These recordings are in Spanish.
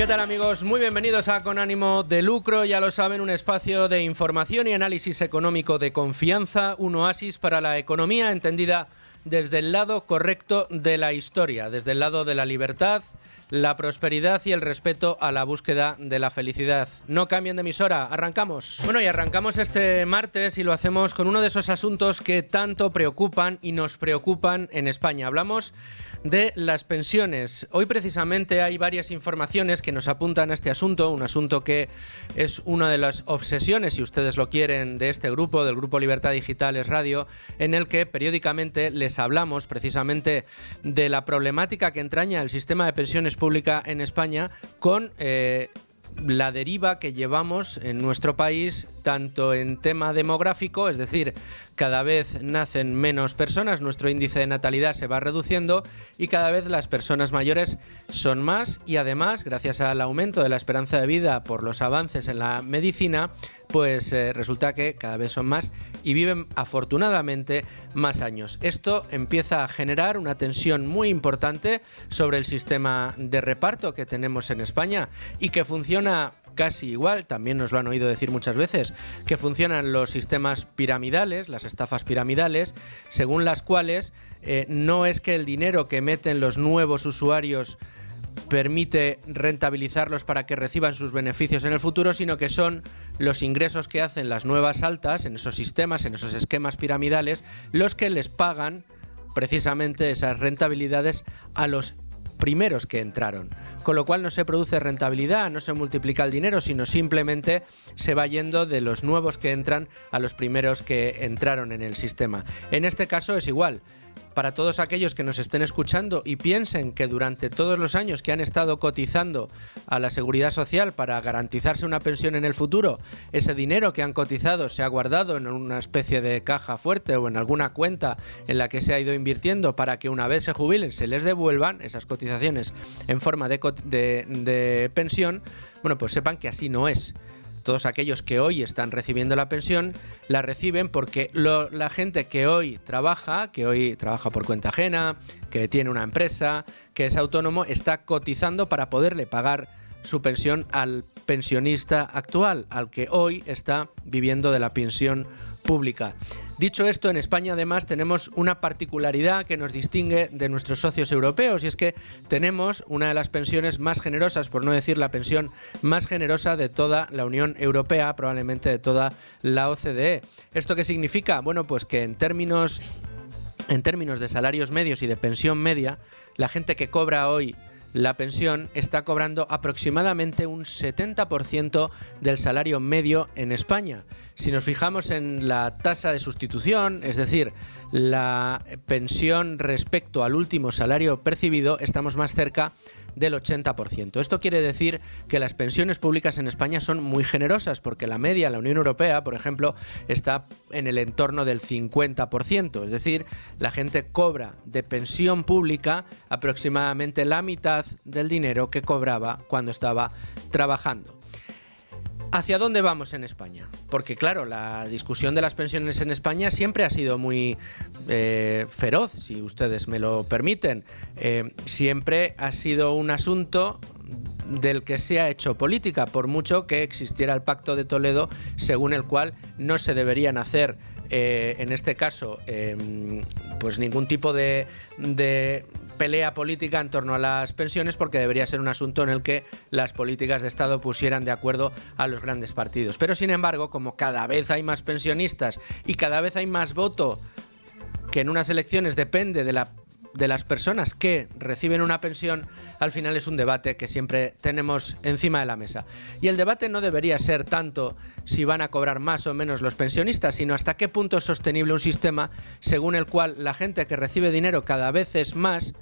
¿Qué tal, amigos? Muy bienvenidos a Con Ánimo de Lucro. Ya lo saben, un espacio de información y análisis económico de confianza, un oasis para la economía entendida desde el lado correcto de la historia, desde el lado de la libertad, la prosperidad y el respeto a la búsqueda de la felicidad. No cambien de emisora, arrancamos. Bueno, y arrancamos este martes y lo hacemos con uno de esos asuntos que tanto preocupan y nos preocupan en España. Hablamos de las pensiones. Hoy precisamente hay varias informaciones que nos apuntan a este asunto, un asunto que es una de las obsesiones, si ustedes lo quieren, de este grupo, del Grupo Libertad Digital es Radio, en el que periódicamente les hablamos precisamente de la problemática que entraña el sistema de pensiones pública en España con la deriva que llevamos en nuestro país, tanto en tema demográfico, es decir, cada vez nacen menos personas, nuestro índice de natalidad se va reduciendo y cada vez las personas mayores son más y además, gracias al aumento de la esperanza de vida por los avances en la medicina, pues resulta que cada vez son más y viven afortunadamente más años. Esto empieza a generar una tensión muy importante sobre el sistema de reparto que tenemos en España y que funciona casi igual, también nos lo han oído decir muchas veces, que funcionan los sistemas piramidales, las estafas piramidales, según las cuales no es que el dinero que meten los nuevos usuarios permite rentabilizarlos para que reciban sus beneficios en el futuro, sino que son los ingresos que hacen las nuevas altas en esos sistemas, en esos esquemas piramidales, los que les pagan precisamente esas rentabilidades a los primeros que entraron, con lo cual no se produce rentabilidad, no se multiplica el dinero, sino simplemente se va yendo de los nuevos que entran a los primeros que entraron en el sistema. En este caso es igual. Para todos aquellos que nos estén escuchando y piensen que durante todos los años que han estado cotizando a la Seguridad Social para garantizarse una pensión en el futuro, ese dinero que han cotizado se ha guardado en una especie de caja fuerte o en alguna cuenta en la que se ha ido invirtiendo para que una vez se jubilen se les devuelvan esas cotizaciones en forma de pensión, bueno, pues sepan que así no es. Todos aquellos que hoy están recibiendo la pensión la reciben porque la gente que hoy trabaja por cuenta ajena, que tiene una empresa, que es autónomo, está cotizando para poderle pagar su pensión al pensionista actual, al que hoy está viviendo de la pensión pública. Dicho esto, en España además tenemos una particularidad que nos distingue de nuestros socios europeos y es que tenemos una de las pensiones más generosas, por no decir la pensión más generosa de toda la Unión Europea, probablemente de toda la OCDE. ¿Esto qué significa? Bueno, pues que en términos de salarios medios y de pensión media, la gente que cobra hoy la pensión está cobrando aproximadamente un 70% del salario medio en España. Si nos fijamos en la tasa de sustitución, es decir, la pensión respecto al último salario percibido, estamos más cerca del 80%. Esto quiere decir que las pensiones públicas en España son muy generosas porque la media en la Unión Europea, por ejemplo, está en el entorno del 50%. Es decir, la gente cobra de pensión pública aproximadamente la mitad del dinero que cobraba cuando estaba trabajando. ¿Hacia dónde vamos en España? Porque claro, la discusión de las pensiones en España siempre ha sido muy feroz, si ustedes me lo permiten. Siempre ha sido un asunto del que se ha hecho política, por mucho que existiera el Pacto de Toledo, según el cual no se deberían hacer, en este caso, pues ningún tipo de pelea política en torno a las pensiones, porque debería ser un asunto en el que las políticas de Estado pusieran de acuerdo a los grandes partidos. Pero sin embargo, como cada vez hay más pensionistas y cada vez hay más voto que en unas elecciones depende de las personas que reciben una pensión, al final es un debate que siempre tenemos encima de la mesa. Y el debate no debería ser tanto si van a cobrar más o menos los pensionistas, sino hasta qué punto es sostenible un sistema según el cual la gente que recibe dinero cada vez es más,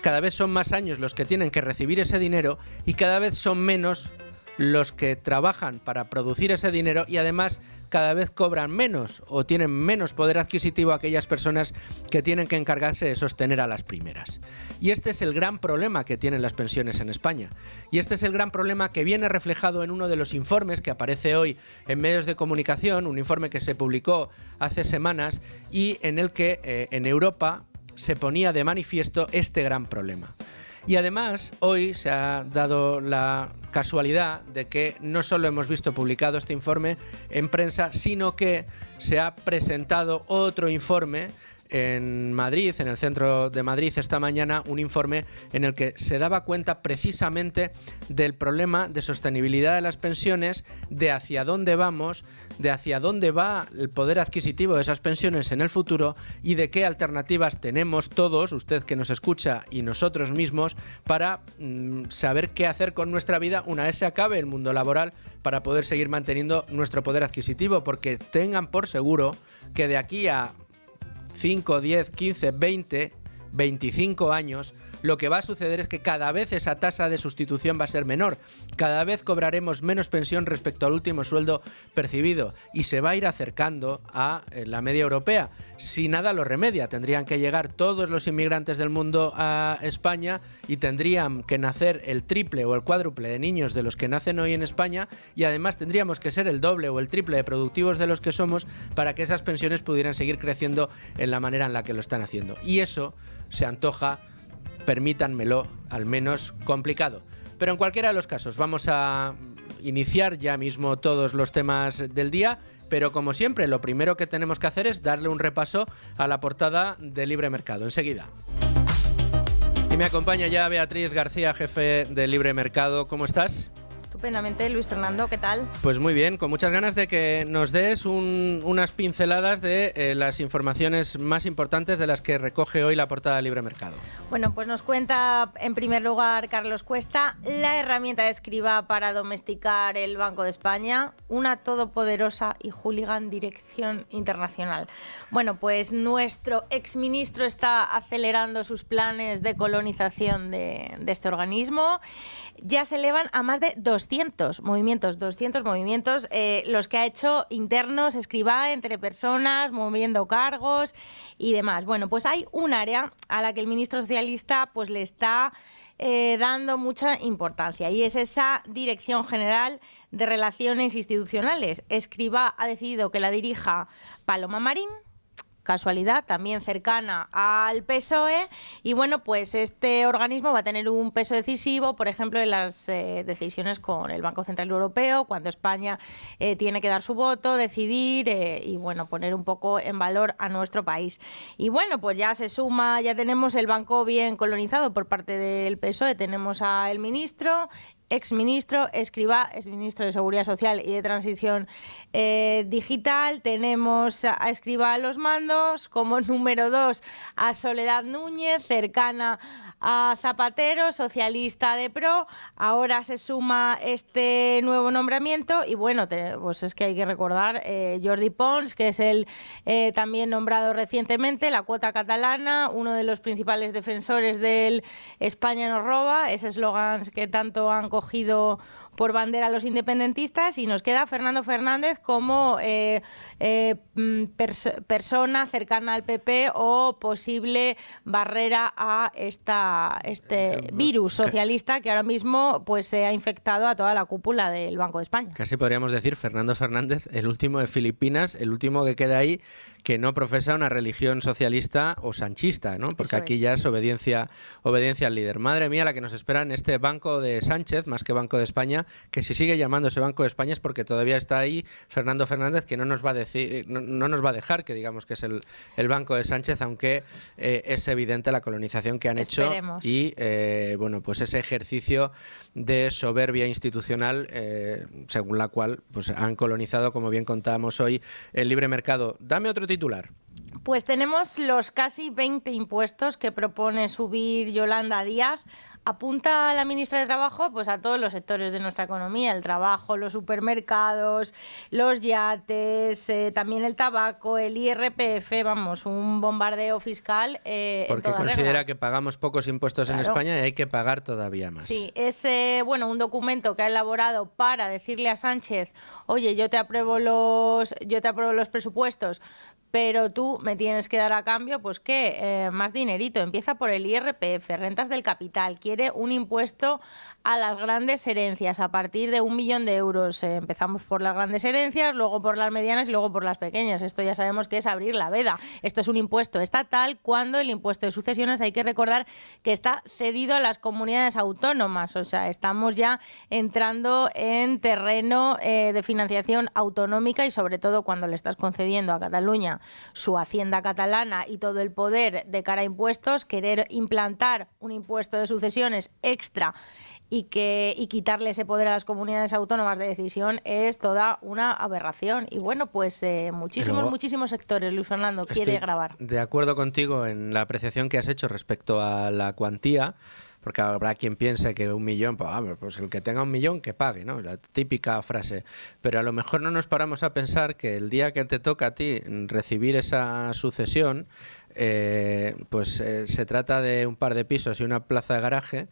cada vez son más años los que tienen que recibir ese dinero y cada vez son menos los que trabajan para producir ese dinero y además cada vez cobran menos o tienen menos poder adquisitivo aquellas personas que tienen que encargarse de sostener a las primeras. Y este es el gran problema que tienen las pensiones en España. Y este es el gran problema que viene reflejado en uno de los informes que aparece hoy en medios de comunicación, un informe que se publicó hace semanas y en el que en Europa se ponía de manifiesto este gran problema. Y además, hoy se ha dado la casualidad de que no solo hemos visto publicado este informe en prensa, sino que se ha presentado otro informe en Madrid, en el centro de Madrid esta mañana, un informe en el que se daba cuenta precisamente del problema de sostenibilidad de las pensiones, de hacia dónde vamos, de hacia dónde va el poder adquisitivo de esas pensiones en el futuro y de qué alternativas tenemos todos, usted que nos escucha y nosotros mismos, para saber qué hacer con nuestra vida una vez se acabe el mundo laboral, para poder seguir manteniendo nuestro poder adquisitivo, porque tengan por seguro que de aquí a 5, 10, 15, 20, 25 años, lo que va a suceder es que cada vez esa tasa de sustitución va a ser menor, cada vez cobraremos menos pensión respecto al último sueldo percibido y se va a ir acercando a la media europea. Si nada lo remedia, tendrían que llegar todos los inmigrantes del mundo a España y tendrían que nacer el triple o el cuádruple de niños de los que nacen hoy en España, y además tendríamos que ser el doble o el triple de productivos de los que somos para que esas pensiones pudieran seguir creciendo en la manera en la que lo están haciendo. Y eso se antoja, permítanmelo, al menos complicado. Pero en cualquiera de los casos vamos a iniciar ya mismo todos los temas del día, pero como siempre lo primero que tenemos que hacer es darle un repaso a la portada de Libre Mercado. Enseguida. Y me acompaña ya Beatriz García, jefe de Libre Mercado. ¿Cómo estás? Estupendamente, Luis Fernando, ¿qué tal? Pues muy bien, con muchas ganas de que nos des unas pinceladas de las informaciones más importantes de las que recoge hoy la portada de Libre Mercado. Bueno, pues nos cuenta en primer lugar Carlos Cuesta la herramienta de Escrivá para domesticar el Banco de España, una todopoderosa y hooligan dirección internacional. Bueno, pues nuestro exministro está acelerando sus planes de colonización de este organismo. Ya se elevan a más de 200 movimientos, los que ha hecho internos Escrivá entre personas, moviendo cargos y demás. Bueno, pues hay un área a la que el ministro socialista pues le está dando mucha importancia, y es esa Dirección General de Relaciones Institucionales. Escrivá ha decidido que la dirija Paloma Marín, casualidad, también cercana al PSOE, y bueno, pues este organismo va a tener un peso decisivo, por ejemplo, en las decisiones con el Banco Central Europeo, cuando España tiene que dar su voto, decidir y bueno, poner un poco en valor a nuestro país. Y bueno, pues ya se suma, ya tenemos el banco bien colonizado por parte del PSOE, tenemos al ministro, exministro Escrivá, exministro de Seguridad Social y de Transición Digital. Tenemos a Escrivá a los mandos, como número 2 a Soledad Núñez, cercana a Zapatero, socialista de PRO. Ahora se suma este nuevo nombramiento y bueno, pues es que hay que recordar Jordi Pons, que es el también nombrado recientemente, la cuota catalana, uno de los principales defensores del España nos roba, ese eslogan que tanto han cogido por bandera a los independentistas, y nos queda Fernando Fernández como persona cercana al PP o posible barrera a este virus socialista que ahora mismo pues se ha infectado a toda la cúpula del Banco de España. Casi podríamos decir Fernando Fernández, el último de Filipinas, el último que queda ahí que no profesa una religión socialista o sanchista, ¿no? Porque aquí ya es obediencia al líder. Madre mía, la que nos espera en este Banco de Sánchez, más que Banco de España, que si sigue llamándose Banco de España es porque todavía está ahí Fernando Fernández, que no nos va a decir, no nos va a dejar que digamos que es el Banco de Sánchez, aunque es evidente la colonización que han hecho y bueno, pues ese ejercicio de soberbia institucional según la cual pues han colonizado, como bien contábamos hoy, el libre mercado. Dame otro titular. Pues tenemos los casi 20 impuestos que propone subir Yolanda Díaz. Apunta a la ministra de Trabajo pues a todos los sectores de nuestra economía, el trabajo, los supermercados, los yates, también el tabaco, el IRPF, vamos, un bombardeo fiscal. Porque considera que pagamos pocos impuestos en España y hay que pagar todavía más. Sí, es un documento que ha elaborado para decirle a Sánchez, oye, yo te apruebo los presupuestos, pero tú me tienes que dar a cambio, pues ¿qué? Más dinerito. Empieza por el IRPF, rentas del capital, quiere un impuesto a las grandes herencias a partir de 1 millón de euros. Empezamos por las grandes herencias, luego por las medianas y luego por las pequeñas. Esto ya sabemos que es abrir la veda. Esto es un impuesto estatal, cuando el impuesto de sucesiones hay que recordar que está cedido a las comunidades autónomas. O sea, estamos ya entrando en terreno de financiación autonómica, y sobre todo cuando le estás concediendo a Cataluña su hacienda catalana y todo el poder de cara a impuestos, querer implantar un impuesto de sucesiones extra y quitarle ese poder a las comunidades autónomas de decisión es toda una aberración. Y bueno, pues muchísimos sectores, Luis Fernando, quiere gravar. De acuerdo contigo en la apreciación que has hecho respecto a la cuantía, porque habrá quien piense que 1 millón, pues el que tenga 1 millón que pague, ¿no? La típica frase. Pero a lo mejor no nos paramos a pensar que el día que te toca a ti recibir esa sucesión, se trata de un par de pisos y una plaza de garaje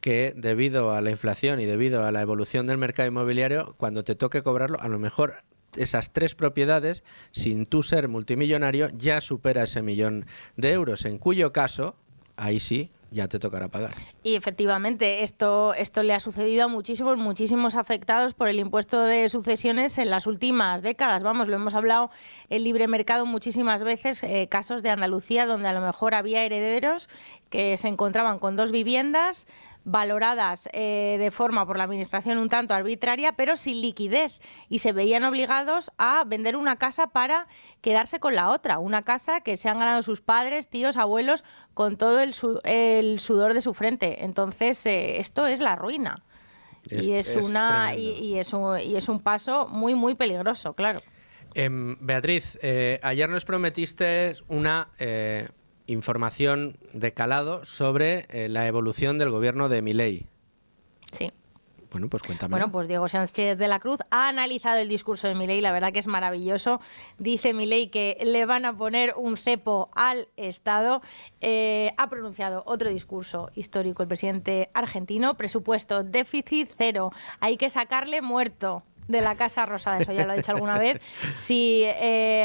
que, debido a la inflación y debido a la evolución del mercado inmobiliario, cuando te toque cobrarlo, a lo mejor esas 3 propiedades, sin tú ser multimillonario, ya supera ese 1 millón de euros, en cuyo caso, ahí sí, ya te tocará pagar. Y efectivamente, esto le ha sucedido a muchísimos afectados por el impuesto de sucesiones en las últimas décadas. Vamos, lo hemos hablado en Libre Mercado muchísimas veces, casos de Andalucía donde a lo mejor había herederos que se encontraban con 2 viviendas valoradas de forma por la administración un tanto arbitraria, pero sin liquidez, y se veían obligados a vender una casa para quedarse con la otra, una casa que se han ganado sus padres, tíos, abuelos, con todo el sudor de su frente. Entonces, esto es la ruina. Es un paso muy peligroso, claro. Beatriz, ayer nos prometiste una información de calado sobre la evolución del gobierno de Milei. Sí. Bueno, pues cuéntame. Bueno, pues Diego Sánchez de la Cruz ha analizado el discurso de Milei, la verdad que es maravilloso. Dice Milei que le van a poner un cepo al Estado. Ha pronunciado otro discurso histórico el presidente argentino: presupuesto, déficit cero, hay que sacarle muerto de la Casa Rosada, eso ya lo ha dicho alguna vez, si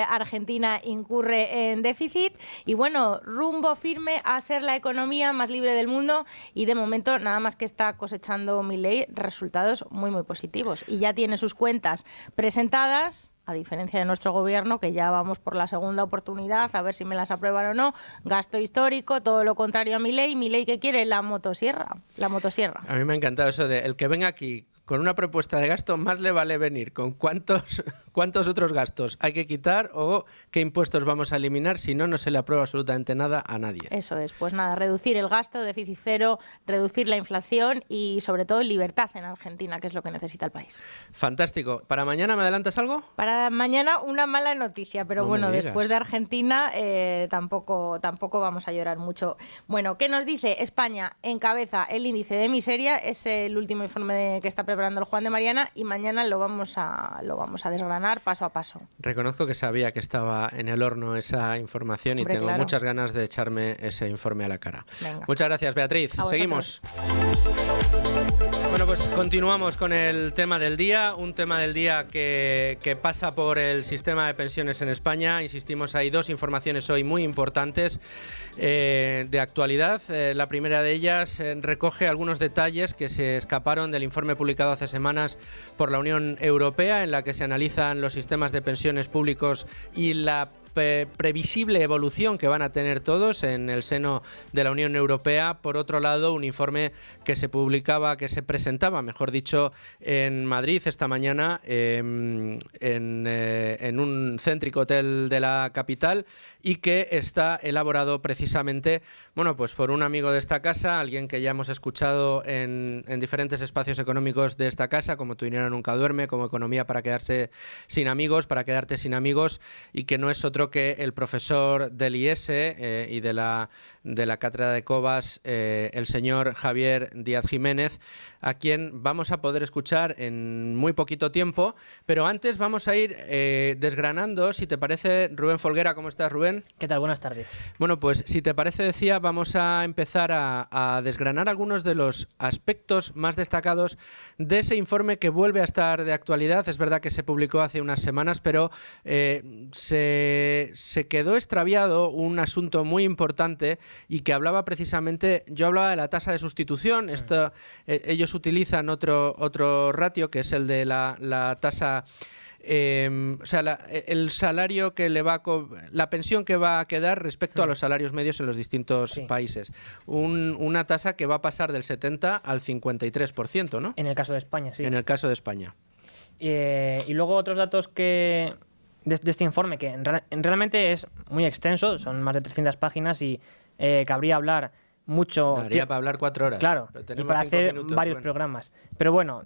Argentina incurre en déficit. Y bueno, rumbo firme a ser la economía más libre del mundo, y de momento nada más que está cosechando Milei resultados muy positivos, y ya tiene sus cuentas presentadas, a diferencia de nuestro gobierno, que ya vamos por la segunda oportunidad, a ver si me las aprueban o no. Gasto histórico, todo lo contrario a Milei. Milei, ¿qué quiere? La motosierra. A mí me ha encantado eso de el que venga aquí con una propuesta de gasto, más le vale venir con cuántos otros gastos hay que quitar o qué impuestos vamos a eliminar, si no, no se le aprueba absolutamente nada a nadie. Eso es, pues nada, reducir el gasto, déficit cero, reducir la inflación y sobre todo libertad en Argentina, que es lo que necesita el país. Fantástico. ¿Para mañana me adelantas algo? Para mañana una mala noticia, pero no bueno, después de Argentina tampoco vamos a llorar mucho. Bueno, ¿qué nos dice? España encabeza el índice de miseria, es el último informe que está preparando el Juan de Mariana, y mañana lo vamos a desgranar paso a paso. Reconozco que sabía que estaba en el horno esa información. Hombre, y tengo muchas ganas de echarme ese informe a la cara. Venga. Muchas gracias, Beatriz. Seguimos. Bueno, pues continuamos con el tema del día, un tema del día que pasa por el sistema de pensiones en España. Insistimos, hay 2 informaciones hoy muy importantes de actualidad. La primera de ellas recoge algunos detalles que se escaparon del informe publicado hace semanas por la Unión Europea, en la que se analizan los sistemas de pensiones públicos y la previsible evolución que van a tener todos en el seno de la Unión Europea. Por otro lado, un informe que se presentaba, mejor dicho, en Madrid esta mañana, en un céntrico hotel de la capital, y que está elaborado precisamente, bueno, pues por un amigo de esta casa, alguien que ya hemos escuchado en diferentes espacios económicos de esta casa, como Tu dinero nunca duerme, como Economía para quedarte sin amigos, y que no es otro que el profesor del IES y de la cátedra de Cobas, el señor Javier Díaz Jiménez, a quien vamos a poder escuchar en muy poquito tiempo. Pero antes vamos a ir desgranando, si te parece, Rubén Folguera. ¿Cómo estás, Rubén? ¿Qué tal? Buenas tardes. Bueno, pues si te parece, decía, vamos a empezar a desgranar algunos de los aspectos más destacados de ese informe, que vuelve a estar de actualidad. Es verdad que se publicó hace unas semanas, pero se se quedó extraviado un asunto muy importante y que hablaba precisamente, yo hablaba de la tasa de sustitución, ellos utilizan otro ratio que es el de la tasa, o sea, el salario que le va la pensión que va a quedar respecto a los salarios medios en los distintos países. Una tasa que va a pasar del 70 al 53%, ¿no? En el caso de España, sí. En el caso de España. Y luego otros datos de este informe, que realmente es muy extenso, son más de 300 páginas y cabría hablar mucho. Daría para hablar 4 horas. Claro, y para hacer varios programas. Pero bueno,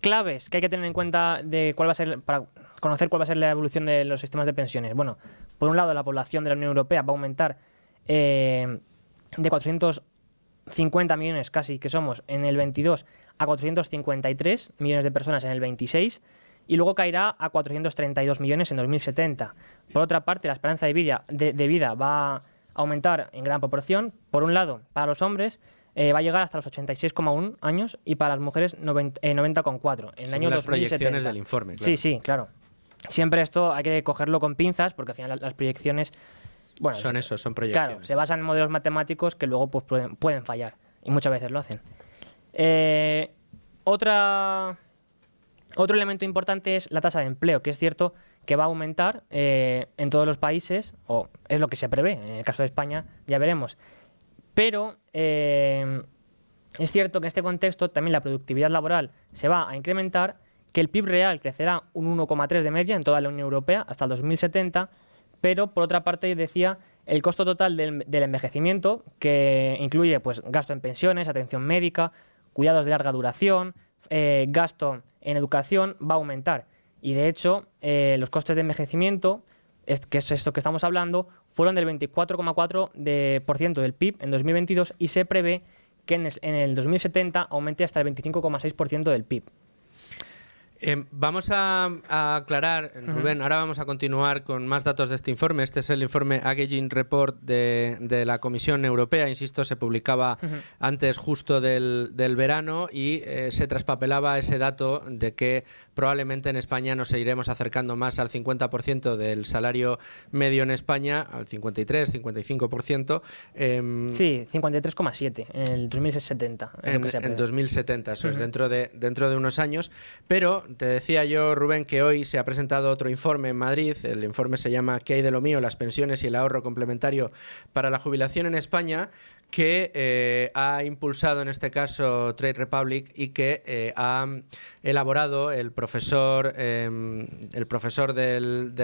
claves que hay que tener en cuenta para conocer cuál va a ser la evolución de los sistemas de pensiones. Bueno, por un lado, la población de la Unión Europea va a aumentar de 450 millones casi que somos en el 22 a 453 millones de personas en el 26 y luego caerá a 432 millones en 2070. Por otra parte, la esperanza de vida va a aumentar en gran proporción. Por un lado, para los hombres va a llegar hasta los 86,1 años y para las mujeres 90,4 en el año 2070. Las proyecciones del informe, claro. Sí, claro. Siempre esto hay que cogerlo con pinzas porque al final las proyecciones... Bueno, son proyecciones. Claro, se basan en modelos matemáticos que luego pues, pueden fallar y muchas veces lo hacen. Otro elemento importante es la tasa de empleo, que es cierto que va a aumentar en todos los países, o es lo que se prevé. En el caso de España ya veremos. Pero es cierto que en este contexto también la productividad laboral se va a incrementar, que el PIB real crecerá un 1,3 de media en toda la Unión Europea hasta el 2070, pero por otra parte decía el costo total del envejecimiento, que incluye pues gasto en pensiones, atención médica, cuidados de larga duración, gasto en educación, va a aumentar. Y de hecho los costes de envejecimiento, que es esto que estamos hablando, fueron del 24,4% del PIB en 2022 y se prevé que en el 2070 aumente hasta el 25,6% del PIB. Vamos a aclarar, Rubén, ahora vamos a continuar con más datos de este informe. Este es el informe Aging Report de la Comisión Europea. Insisto, se publicaba antes justo del verano y se traspapelaba ese dato de que probablemente en España nos iremos acercando más al 50% del salario medio en España, al 53, 55%. Sí, 53,7 en el 2070. En 2070, eso es dentro de unos años, pero te decía yo, Rubén, que hoy se ha presentado otro informe en Madrid. El informe se llama ¿Qué hay de lo mío? Las pensiones y el ahorro complementario para la jubilación en España, que ha impulsado en este caso Trade Republic y que ha elaborado el profesor de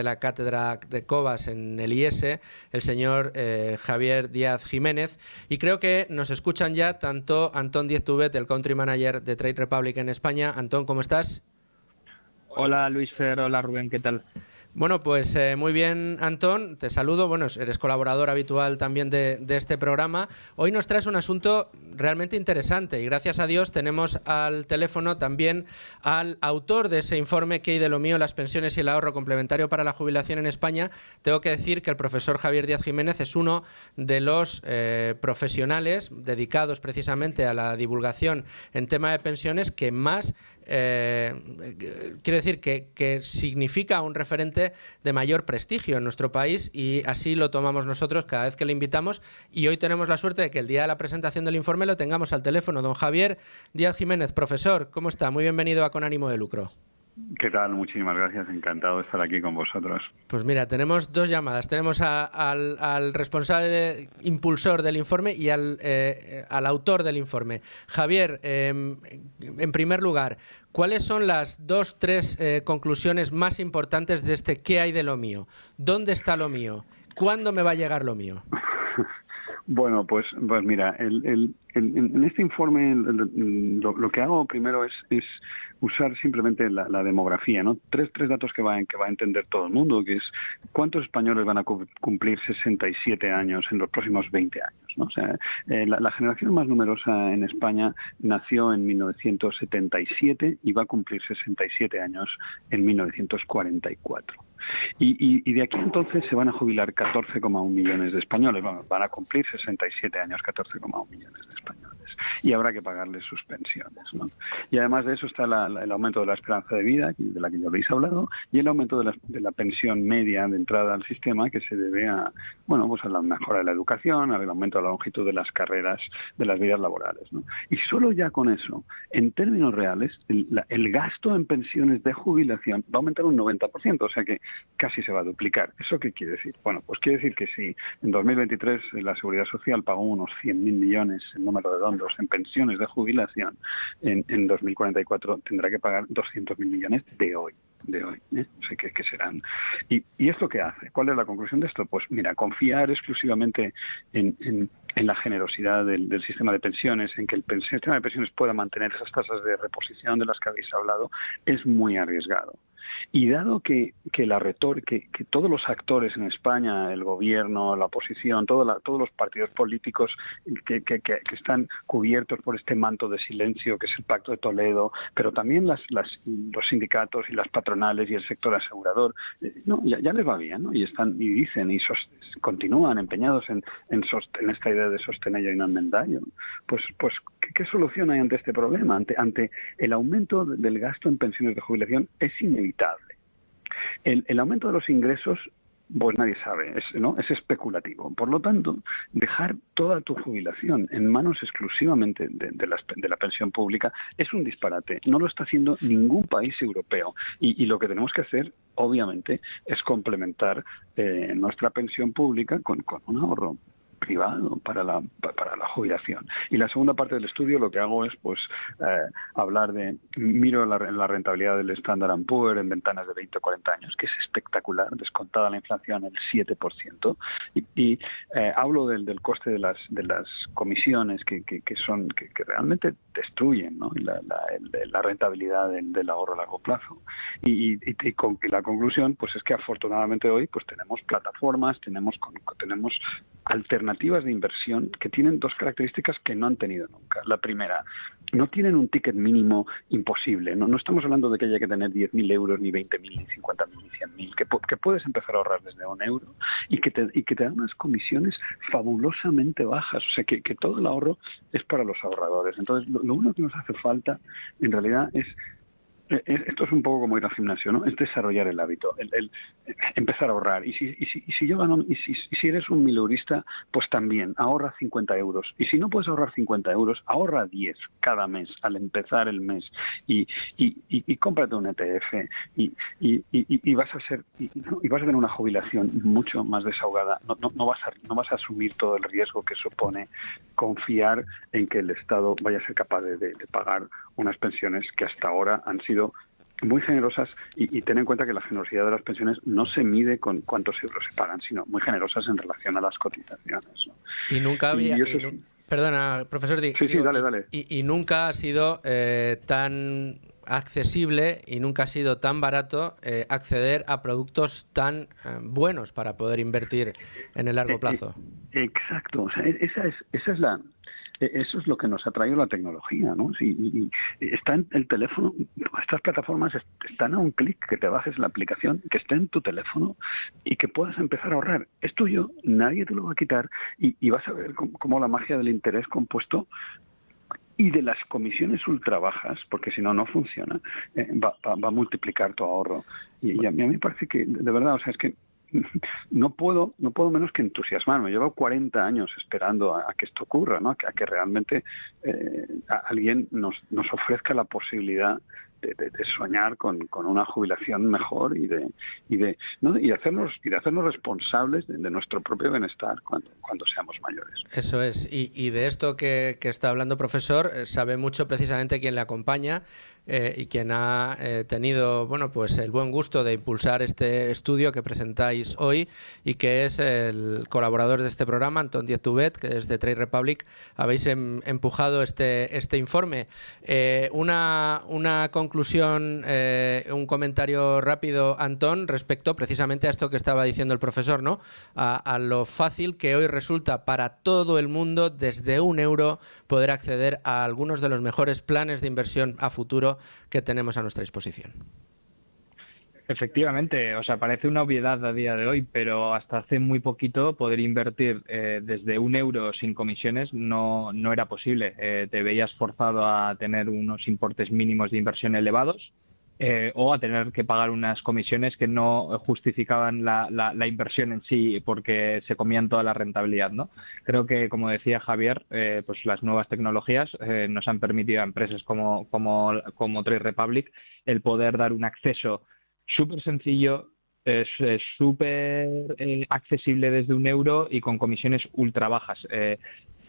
la cátedra de Cobas en el IES, el señor Javier Díaz Jiménez. Y creo que nos escuchan ya tanto Antón Díez-Tubet, el Country Manager de Trade Republic en España. Antón, ¿cómo estás? Hola Luis Fer, hola Rubén, ¿qué tal? Bueno, pues muy bien, Antón, te saludo. Bueno, eres colaborador habitual también de este programa. Hoy nos traes un asunto realmente interesante y gracias a Dios tenemos al teléfono también al autor de ese informe ¿Qué hay de lo mío? Las pensiones y el ahorro complementario para la jubilación en España. Tengo que decir que el profesor Javier Díaz Jiménez es uno de los profesionales dedicados precisamente a la divulgación en tema de pensiones que más, quiero decir, que significa un referente de mayor prestigio en nuestro país y así lo tomamos nosotros cada vez que le invitamos y hoy tenemos la suerte de que el día de la presentación del informe lo tengamos al teléfono. Don Javier Díaz Jiménez, profesor, ¿cómo está? Muy bienvenido a Con Ánimo de Lucro. ¿Qué tal? Muchísimas gracias, encantado de estar aquí con vosotros. Pues mira, tenemos dos llamadas, tenemos al responsable impulsor del informe y al autor del informe. Javier, en primer lugar, ¿cuáles son las tres conclusiones más importantes de este ¿Qué hay de lo mío? ¿Dónde está lo mío? ¿Cuándo me va a llegar lo mío? Bueno, pues mira, en este informe lo que hago primero es usar simplemente la demografía, ¿no? Tres datos que va a entender todo el mundo, que es cuántos españoles van a cumplir 67 años en los próximos 20 años, ¿no? O sea, la generación más numerosa en España nació en 1977 y va a cumplir 67 años en 1944. Y de aquí entonces se van a jubilar 14,1 millones de españoles, van a cumplir 67 años 14,1 millones de españoles. y habrá que pagarles sus pensiones, ¿no? Y además de eso está el aumento de la esperanza de vida, de la que ya habéis hablado, y el aumento de la pensión media de entrada al sistema, que se debe a, bueno, pues a la mejora de la educación, al aumento de la longitud de las carreras, de las vidas laborales, ¿no? Y solo ya con eso, en términos reales, el gasto en pensiones de jubilación va a aumentar un 90%, o sea que casi se va a duplicar. ¿Eso qué quiere decir? Bueno, pues quiere decir que si en 2023 la Seguridad Social pagó unos 100.000 millones en número redondos en pensiones de jubilación, en 2044 tendrá que pagar 200.000 millones de hoy. O sea, que serán. ¿Y esto qué hace? ¿Cuál es la conclusión de esto? Pues mira, confiar exclusivamente en la generosidad del sistema de pensiones, en que el sistema de pensiones pueda mantener esas tasas de reposición de las que habéis hablado, es muy arriesgado. Y dado que todos los actores en España, el gobierno, la oposición, todos los partidos políticos que están cubiertos por este manto de silencio que es el Pacto de Toledo, pero también los sindicatos y las patronales y el sector asegurador, ya les va bien, ¿no? Y dicen y continúan empeñados en esta idea de sostenello y no enmendallo. Pues ¿qué solución hay ante este problema? Ante el aumento del gasto en pensiones de jubilación es inevitable. El aumento de los ingresos, pues nadie sabe, es especulativo. Por lo tanto, dejar toda tu jubilación en manos exclusivamente de la pensión pública es un disparate. No lo está haciendo ningún país europeo. Y lo que tenemos que hacer, obviamente, es complementar nuestra pensión pública con un ahorro privado para la jubilación. Y la segunda parte del estudio lo que hago es hablar miro la rentabilidad del Standard & Poor's en ventanas de 20 o 40 años, que es espectacular, descontada la inflación el 7%, y hablo del coste de las comisiones que realmente destruyen, ¿no? la rentabilidad del ahorro a largo plazo. Y la conclusión pues es que afortunadamente hoy pues tenemos plataformas, tenemos alternativas de inversión que tienen dos características que no han tenido nunca. La primera, no tienen un ticket mínimo imposible. No estamos hablando de que haya que tener 10.000 euros, ni 20.000, ni 50.000, ni 100.000, que puedes empezar a ahorrar desde €1 y que te dan unas comisiones fabulosamente bajas. O sea, que todo el ahorro es para los ahorradores. Entonces, lo único que nos hace falta, en realidad, esto es un poco como ir al gimnasio, ¿no? Es desarrollar el hábito, el empezar a ahorrar. Y si eres un mileurista, pues también ahorra 50 euros. Y si no puedes ahorrar 50 euros, ahorra 10 cada mes al empezar el mes. Y cómprate un ETF y vas a tener una jubilación mucho más desahogada. No vas a asumir todo el riesgo que supone confiar en que el Estado vaya a ser capaz de pagar unas pensiones que hasta ahora han sido muy generosas, y ten en cuenta que la generosidad de las pensiones no se mide con cuántos euros se pagan, sino muy generosas en relación a las cotizaciones, ¿no? Y nunca había... Perdona, profesor. Dale. Y nunca ha sido tan accesible y nunca ha sido tan barato acceder a productos tan buenos para poder invertir en el largo plazo. Exacto. O sea, eso es lo que nos ha traído la tecnología, ¿no? Y está en el teléfono, estas plataformas están a un clic, que te bajes la aplicación, que esté en tu teléfono y que puedas empezar a ahorrar. Es tuyo, nadie te lo va a quitar, y vas a ver cómo la magia del interés compuesto y de las comisiones ultra bajas, porque si no funciona, va a multiplicar tu ahorro. Y a mí me parece que, de verdad, o sea, es que no puedo menos que entusiasmarme. Llevo 40 años esperando a que esto ocurra, ¿no? A que realmente alguien nos ofrezca la posibilidad de soñar con una jubilación mejor y de hacernos responsables de nuestro propio bienestar cuando seamos mayores. Eso es. Y de esto que está hablando, profesor, sabe mucho precisamente quien le acompaña y quien ha tenido pues el buen gusto de impulsar este estudio que presentáis hoy, y que es el colaborador de este programa, Antón Díez-Tubet, que desde Trade Republic habéis empujado este informe. Una conclusión, un comentario rápido, Antón, respecto precisamente a esto que estaba diciendo el profesor, ¿no? A lo fácil que hoy resulta para todo el mundo, desde €1, poder acceder a algunos de los mejores planes de inversión a futuro que tenemos a nuestra disposición. Efectivamente, o sea, parece una obviedad a día de hoy, pero hasta hace muy poquito poder invertir desde 1 euro sin comisiones no era posible. Te veías forzado a tener unos importes mínimos de inversión elevados o a tener que pagar unas comisiones que no justificaban la inversión en sí porque se comían toda la rentabilidad, ¿no? Creo que, como decía Javier, pues las nuevas tecnologías nos han permitido a empresas como Trade Republic el poder dar un acceso súper sencillo, es súper accesible desde 1 euro y con comisiones ultra bajas.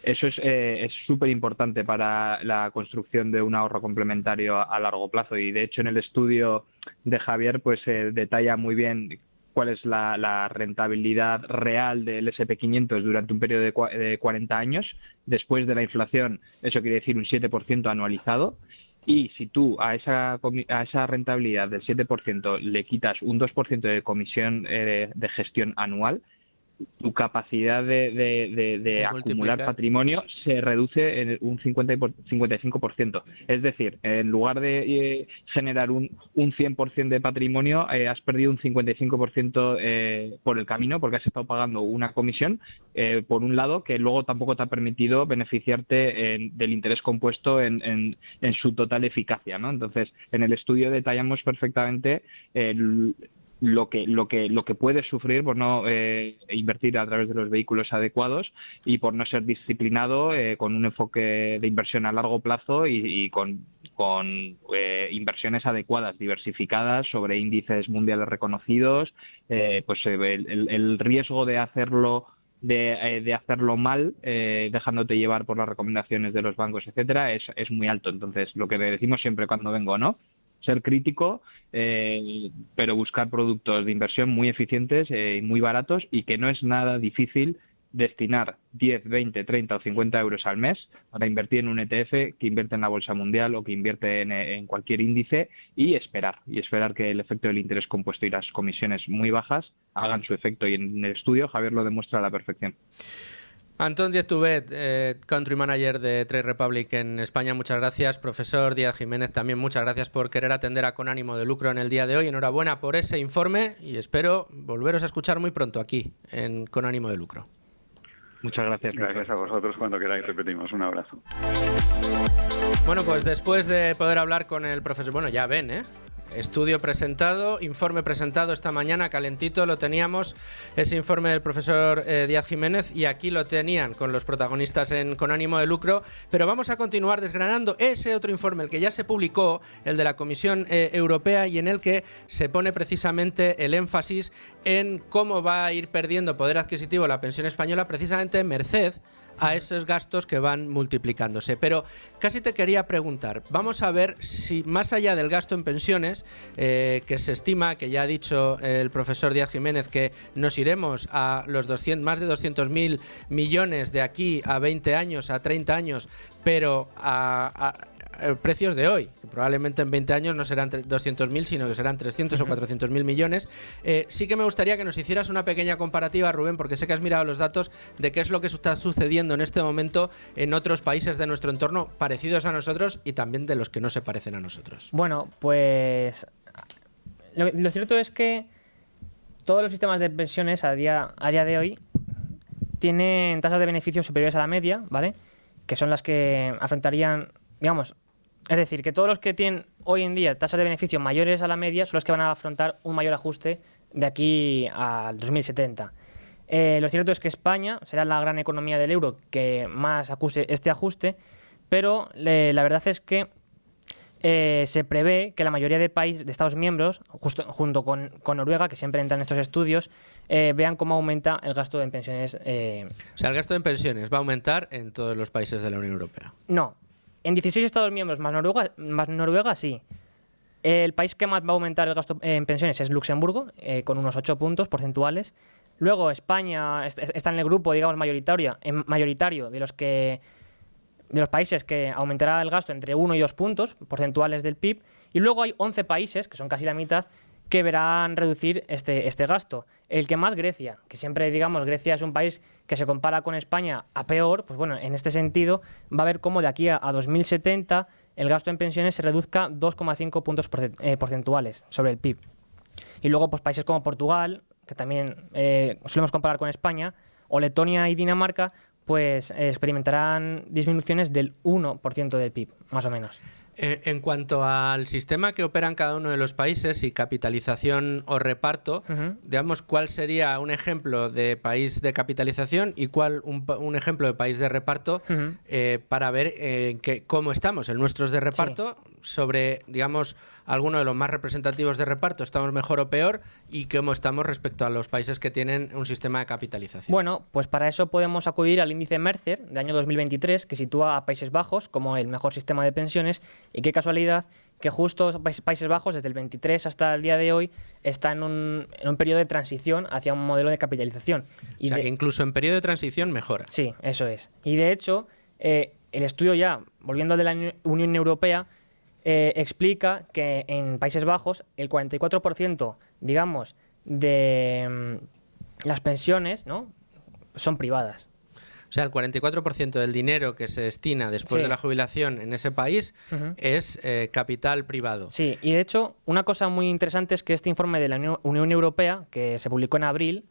Eso es súper importante para la construcción de un ahorro complementario a largo plazo y de hecho en el estudio de Javier pues detalla muy bien cuál es la rentabilidad real del S&P 500 durante un periodo de 40 años. Después de la inflación, eso quiere decir un 7% anualizado. Y si tú a esa rentabilidad del 7% le quitas un 2% de comisión de gestión anual, tu capacidad de acumular patrimonio se reduce en un 55%. Es decir, en lugar de generar un 100% de patrimonio, has perdido un 55% por el camino porque has estado pagando una comisión, por un lado, que luego tampoco te ha permitido beneficiarte del interés compuesto en su total eficacia, ¿no? Entonces, en el estudio detallamos perfectamente lo que puedes sufrir por no invertir a través de los vehículos adecuados y por no ser disciplinado con un enfoque de inversión a largo plazo y con inversiones adecuadas, diversificadas sobre índices mundiales reconocidos. Pues el riesgo de hacerlo mal, dejándote llevar por las recomendaciones de los bancos, etcétera, es muy alto. Entonces, lo que decimos siempre cuando vengo, ¿no? Ser crítico, pero buscar productos de inversión muy eficientes y muy baratos y que no es nada difícil destinar 10, 20, 30 o 50 euros al mes para invertir en un ETF que invierte en la bolsa mundial o que invierte en cualquier índice y esperar que el efecto del interés compuesto y las comisiones muy bajas hagan su efecto. Y en el estudio Javier lo demuestra a la perfección. Antón Díez Tubet, Country Manager de Trade Republic en España, muchas gracias. Profesor Díaz Jiménez, también muchas gracias por querer atender a Con Ánimo de Lucro en el día de hoy. Enhorabuena por ese informe y espero volveros a escuchar muy pronto aquí en Con Ánimo de Lucro. Muchas gracias. Gracias a vosotros. Cuando queráis repetimos. Un abrazo. Bueno, pues después de poder hablar con el profesor, bueno, ya ven, estudio presentado, informe presentado esta mañana, calentito, lo teníamos, ese informe del profesor Díaz Jiménez, y aquí lo tenían con los protagonistas Con Ánimo de Lucro, pero vamos a continuar desgranando ese otro informe, el que ya se publicó, el de la Comisión Europea, y en el que se pone precisamente el énfasis en cómo va a ir perdiendo poder adquisitivo la pensión española, precisamente merced a esos gastos que van multiplicándose. Pero casi te quería preguntar, vamos a ver si más allá del gasto en pensiones, que se estima, que ya ha dicho el profesor Díaz Jiménez, que nos iremos a los más de 200.000 millones de aquí a 20 años, a 30 años, pero a precios de hoy, que probablemente en 20 años no serán 200.000, sino que serán 300 o 400.000 millones. Sí que me gustaría que nos hicieras una pequeña comparativa, Rubén, porque sé que has mirado los datos de qué es lo que está sucediendo en este momento en otros países de nuestro entorno parecidos a nosotros y también de los que no se parecen a nosotros. Bueno, pues lo cierto es que todos los sistemas de pensiones a día de hoy tienen tasas de beneficios superiores a la media, ¿vale? Que son las que afrontarían, digamos, es decir, que todos los que tienen hoy en día tasas de beneficio mayores a la media son los que van a afrontar un mayor ajuste de aquí al 2070. Lo cierto es que España será la gran economía del euro que más acuse este ajuste, pero la verdad es que se prevé que la mayoría de Estados miembros, junto con Noruega, que siempre entra en estos estudios, vean cómo aumenta el gasto en pensiones. O sea, el gasto en pensiones va a aumentar en todos los países de la Unión Europea. No. En 16 Estados miembros más Noruega, sí. El país que más va a aumentar el gasto en pensiones es Luxemburgo, con unos 8 puntos porcentuales. Luego España está en el grupo, digamos, mayoritario de los países que aumentará el gasto entre 1 y 2 puntos porcentuales del PIB. Y luego hay 11 países, que son casi la mitad, que verán reducir este gasto. El que más, Grecia, que siempre, digamos, Grecia es un país que se compara con España a peor, pues bueno, en este sentido va a ver cómo de aquí a 2070 el gasto en pensiones se reduzca 2,5 puntos porcentuales sobre el PIB. Y luego, pues países como Portugal, que también solemos comparar con España, o Letonia y Dinamarca, pues experimentarán disminuciones del 1% del PIB, más o menos. En cuanto al sistema que operan cada uno de los países y capitalización o reparto, digamos, ¿cuál sería un ejemplo de país de capitalización y cuál un ejemplo de país de reparto para ver cómo estamos en nuestros de reparto sobre, digamos, alguno de los más representativos de reparto, estamos mejor o peor y cómo estamos respecto a los países que tienen un sistema de capitalización? Bueno, pues para eso podemos acudir al índice Mercer de año 2023, que sitúa a Países Bajos como el mejor sistema de pensiones. Y qué casualidad que justo Países Bajos, desde el 23 hasta el día de hoy, está en un periodo de transición hacia un modelo de capitalización. O sea, que incluso en periodo de transición mejora. Sí, eso es. Y de hecho, el estudio ya, volviendo al de la Unión Europea, explica que en Países Bajos el 44%, digamos, de las pensiones, ¿no?, son privadas. O sea, el 44% del dinero que se destina después de la jubilación en ese país es capital privado. Sí, y de hecho, una cosa muy interesante es que este informe de la Unión Europea, que se publicó en abril,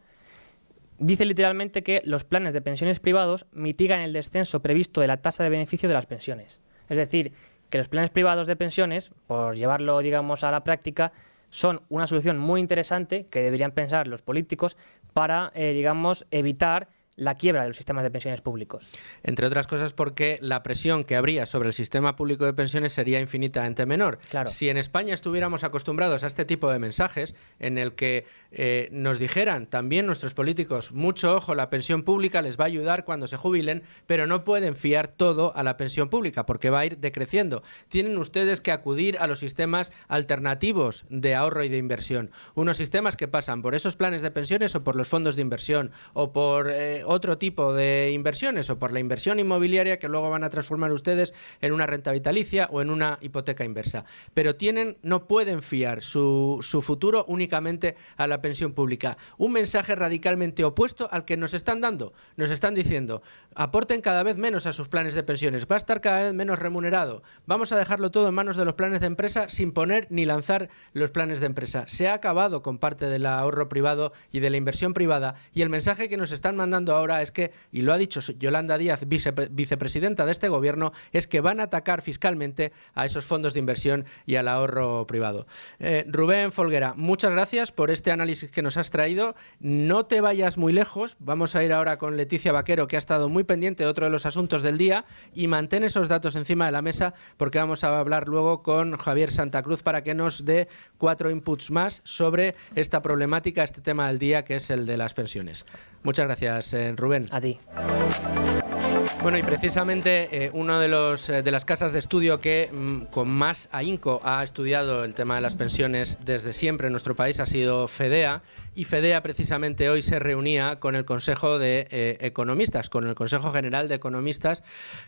dice literalmente que los planes de pensiones privados mitigan el descenso previsto de la tasa de beneficio de las pensiones. Es decir, que los planes privados de pensiones, por llevarlo, digamos, a la práctica, son una solución muy interesante que deberían pensar los políticos para, digamos, evitar la quiebra de los sistemas de pensiones públicos. Entre otras cosas porque la presión que habría sobre el sistema público de pensiones sería infinitamente menor. Claro. Si en España estuviéramos acostumbrados a este tipo de mensajes en el que nos dijeran también nuestros políticos, mucho ojo, la pensión pública les va a ayudar cuando se jubilen, pero no pueden fiar todo a la pensión pública porque va a ir decreciendo. Tienen ustedes que acudir a los sistemas alternativos de ahorro y de inversión. Unos sistemas que pasan por esos planes de pensiones o por los fondos de inversión o por otro tipo de inversiones o por la inversión inmobiliaria que luego van a transformar ustedes en una renta vitalicia o en una hipoteca inversa. Pero no pueden fiar su futuro únicamente a la pensión pública. Un mensaje radicalmente opuesto al que nos están dando. Nos están diciendo, aporten cada vez menos a sus planes de pensiones, va a estar cada vez menos remunerado, vamos a dejarlo todo en manos de los planes de empresa sin poner ni lanzar los planes de empresa. Se ha acabado con parte del ahorro privado y de la inversión privada y el mensaje que nos están mandando ahora es que, y lo ha dicho Yolanda Díaz, vicepresidenta de este gobierno, es que van a atacar fiscalmente a esos fondos de inversión y al ahorro privado. Rubén Folguera, muchas gracias por este análisis que nos has traído. No te vayas muy lejos, vamos a ir ahora con Leticia Vaquero, que ha estado muy pendiente de otro de los asuntos del día, y mantén esos datos encima de la mesa porque vamos a hablar luego con Javier Santa Cruz para que nos dé 4 inputs más sobre esta problemática, este tema del día, que es el de las pensiones. Muchas gracias, Rubén. A ti. Bueno, y precisamente uno de las casas de estudio que con más ahínco ha estudiado el tema de las pensiones desde siempre en nuestro país ha sido FEDEA, y FEDEA precisamente hoy se reunía con el Consejo de Economistas, con el Consejo General de Economistas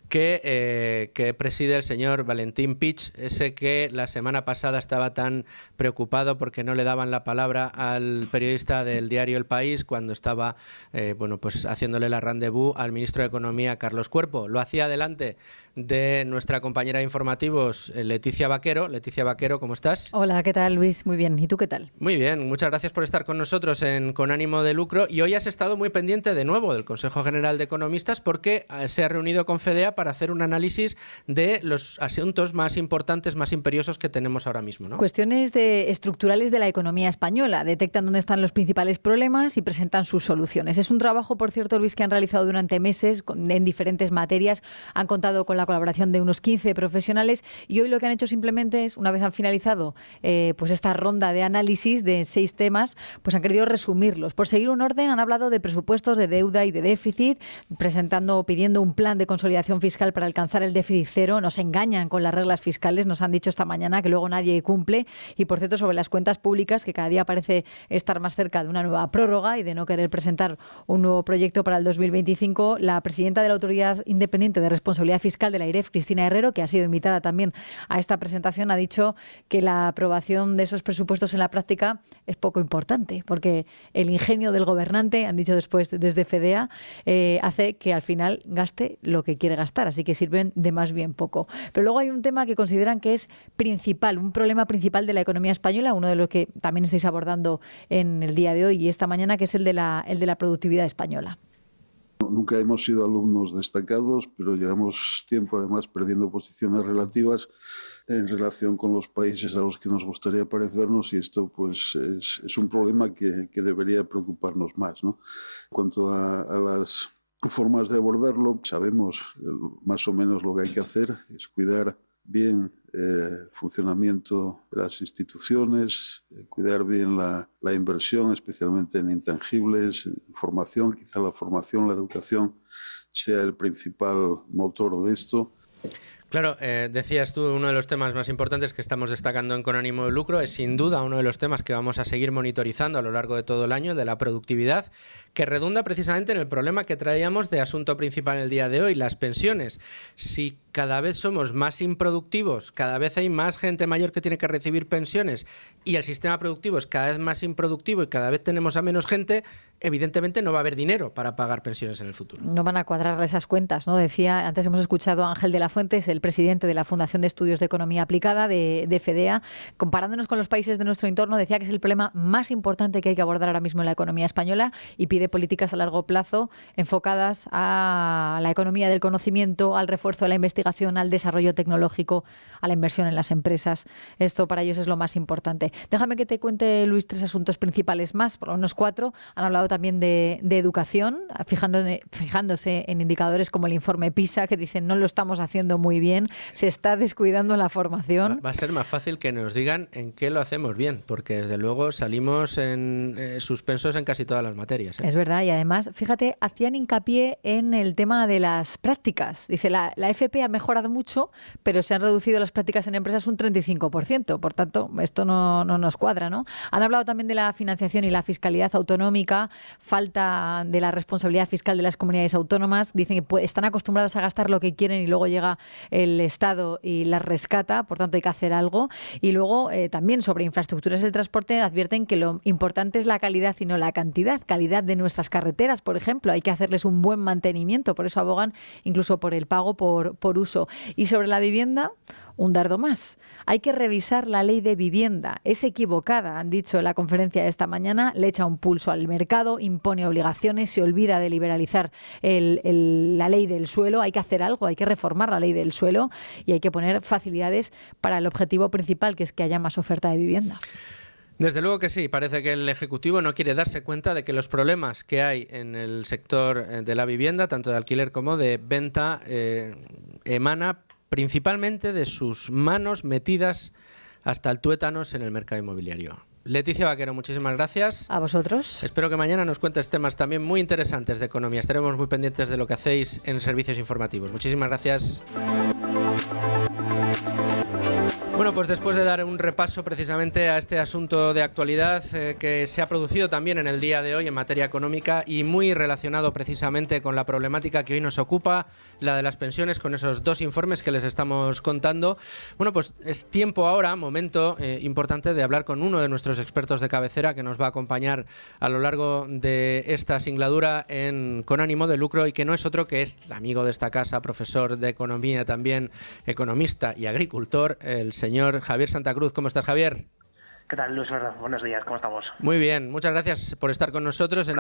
que preside el señor Valentín Pich, ese que la semana pasada estaba tan preocupado porque no le daban la palabra al periodista del diario El País cuando estaba pues haciéndole la rendezvous al ministro de Economía, Carlos Cuerpo. Lo hacía delante de nuestra compañera de informativos, Leticia Vaquero. Leticia Vaquero, ¿cómo estás? Hola, ¿qué tal, Luis? Muy bien. ¿Y tú qué tal? Muy bien, muchas gracias por estar con nosotros en Con Ánimo de Lucro. Y hoy has estado muy pendiente de nuevo del Consejo General de Economistas porque se ha reunido con FEDEA para hacer un análisis de los asuntos más importantes, más imperiosos que tenemos ahora mismo, ¿no? Cuestiones estructurales de la economía española. Detectan dónde están los principales problemas y presentan sus soluciones. Es un trabajo, por cierto, Luis, que han realizado durante meses en diferentes materias. Han contado con la colaboración de unos 15 profesionales y hoy lo que han hecho simplemente es, una vez han finalizado pues esta ronda de análisis de 6 temas, pues han querido resumirlos. Por seguir un orden, han hablado de presupuestos, de deuda y de déficit, pidiendo un plan de consolidación fiscal para alcanzar el déficit cero. Nos engañan con las reglas fiscales, nos han dicho esta mañana que luego nadie cumple. Y, por cierto, sobre las cuentas públicas, que cada día parece estar más cerca de una nueva prórroga y de no querer presentar un nuevo proyecto para el 2025, la presidenta de la Autoridad Autoridad Independiente de Responsabilidad Fiscal de la AIREF, Cristina Herrero, que ha sido invitada también a esta presentación, ha dicho que la aprobación de esos presupuestos en la práctica es poco importante, porque el ingenio del gobernante, han dicho después desde FEDEA, hace que al final gaste lo que quiere gastar, así que sirven de más bien poco. Pero luego hay un tema que consideran que es principal, un problema principal de la economía española, uno de los que también estáis abordando en el día de hoy y esta mañana, que es el de la productividad española. Nunca hemos sido alumnos destacados, pero llevamos tiempo además perdiendo posiciones relativas en relación con los países a los que nos gustaría parecernos, y esto pues es un problema que debería preocuparnos más, ¿no? En cuanto a las formas de abordarlo, sabemos más o menos lo que hay que hacer, es cuidar bien el funcionamiento de las instituciones, cuidar bien la inversión, especialmente en intangibles, en formación. Quizá la formación, la educación sea el principal motor de esto. Claro, decías tú, uno de los temas más importantes que estamos destacando en Con Ánimo de Lucro es sin duda uno de los temas que vamos a seguir monitorizando a lo largo de todo el año, de la productividad, que redunda precisamente en el problema que traíamos de asunto principal en el día de hoy, las pensiones. Si cada vez somos más improductivos, cada vez hay más gente mayor que tiene que recibir pensiones y el sistema productivo es cada vez más improductivo y cada vez tenemos a menos gente, evidentemente no va a haber dinero para pagar pensiones en el futuro. No van a cuadrar esas cuentas, ¿no? Decía, antes hemos escuchado a Ángel de la Fuente, es el presidente de la Fundación de Estudios de Economía Aplicada de FEDEA, comparándonos con los países de nuestro entorno, decía que es el problema más importante que hay que abordar ahora mismo en la economía española y pide políticas a largo plazo enfocadas a la economía del conocimiento, al refuerzo de la investigación, al desarrollo tecnológico, a la inversión en las empresas. Esto para ellos es lo más importante. Déjame que te cuente, Luis, 3 asuntos principales más, por lo menos 4. Han hablado también de educación, fijándose en indicadores como el informe PISA, que dicen no lo estamos haciendo muy bien, se está descuidando la formación. Va a ser más fácil que nos digan en qué lo hacemos bien, porque desde luego salimos suspensos en casi todas las materias. Es verdad, y además, fíjate, hacían hincapié en el tema de las prácticas. Dice, la FP ha mejorado mucho, pero se han reducido las prácticas en empresas un 35%. Por tanto, esto no nos cuadra, ¿no? Han hablado también de la financiación y la fiscalidad autonómica, falta de la responsabilidad fiscal de las comunidades autónomas. Dicen que están acostumbradas a gastar lo que quieren y luego llega el Estado y las rescata, por tanto hay que hacer algo. Y luego también sobre infraestructuras del transporte advierten que lo importante es la calidad y no la cantidad. Calidad de nuestras carreteras, por ejemplo, hay que hacerles un buen mantenimiento, por eso abogan incluso por el pago por uso. Y sobre la vivienda, un dardo más. Hay que revisar la ley de vivienda. Es equivocada, han dicho en la conferencia de esta mañana, le echa un pulso al mercado, impone obligaciones, se olvida de liberalizar la ley del suelo. Hay que hacer algo, hay que reformar la ley del suelo y hay que poner facilidades para el objetivo principal, que es que haya más oferta de vivienda. Desde luego que sí, parece que el Ejecutivo no quiere darse cuenta de que los problemas que hay en el sector de la vivienda, tanto de alquiler como de venta, emana principalmente de sus manos metidas hasta el tuétanos en el mercado inmobiliario. Leticia Vaquero, muchísimas gracias. A vosotros. Espero que mañana nos cuentes temas también muy interesantes de economía. Estaremos muy pendientes de lo que hacéis en servicios informativos. Muchísimas gracias. Bueno, pues después de dar un repaso precisamente a este asunto de actualidad que se ha producido también en el día de hoy en materia económica y muy relacionado precisamente con la problemática que hoy nos ocupa, la de las pensiones, con esos 2 informes que les estamos contando. Bueno, pues es tiempo ahora, momento importante de hablar con uno de nuestros expertos de cabecera que nos va a acompañar a lo largo de esta singladura Con Ánimo de Lucro y que no es otro que es amigo de esta casa, profesor de economía también, economista y agricultor, el señor Javier Santa Cruz. ¿Cómo estás, Javier? ¿Qué tal, Luis? Buenos días, ¿cómo estamos? Muy bien, muchas gracias por estar con nosotros en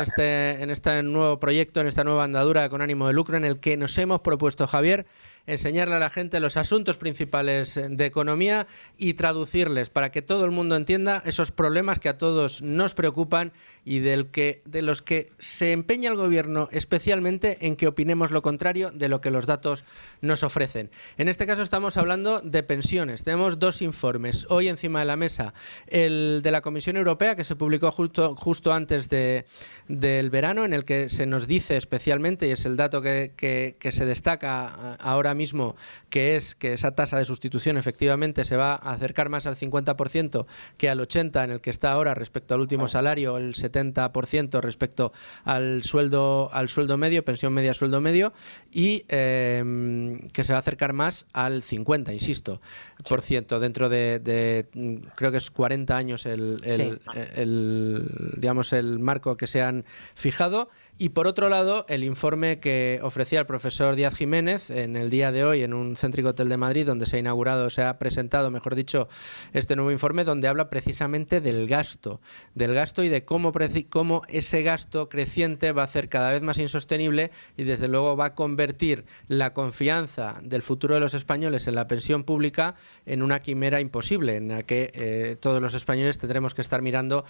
este nuevo proyecto, en esta nueva andadura Con Ánimo de Lucro, en el que nos hemos propuesto, Javier, enseñarle a la gente los asuntos principales de economía y traducirles para que todo el mundo entienda esos problemas que a todos nos preocupan y de los que se empeña el gobierno especialmente en que opinemos lo contrario de lo que los datos nos ofrecen. En este caso estamos hablando de pensiones. Tenemos 2 informes hoy encima de la mesa. El de la Comisión Europea, que se publicó justo antes del verano, en el que se nos dice especialmente, y es el dato que se destaca ahora ahora mismo, que es que esa tasa de sustitución efectivamente se va a acercar más al 50% que al 80% en el que está ahora respecto al último salario, el 70% respecto al sueldo medio, pensión media, sueldo medio, y que se va a acercar más al 50%, insisto, por ciento, dentro de creo que es 40 años digamos el marco que se han fijado. Y por otro lado, el informe que ofrecía el profesor Díaz Jiménez en el día de hoy en un céntrico hotel de Madrid, donde se ha presentado, mejor dicho, este nuevo informe, donde habla precisamente del gasto y de cómo ese gasto creciente va a hacer cada vez más insostenible y desde luego va a convertir la confianza del futuro de los españoles en la pensión pública en una quimera imposible, en la que todos los españoles tendremos que estar mirando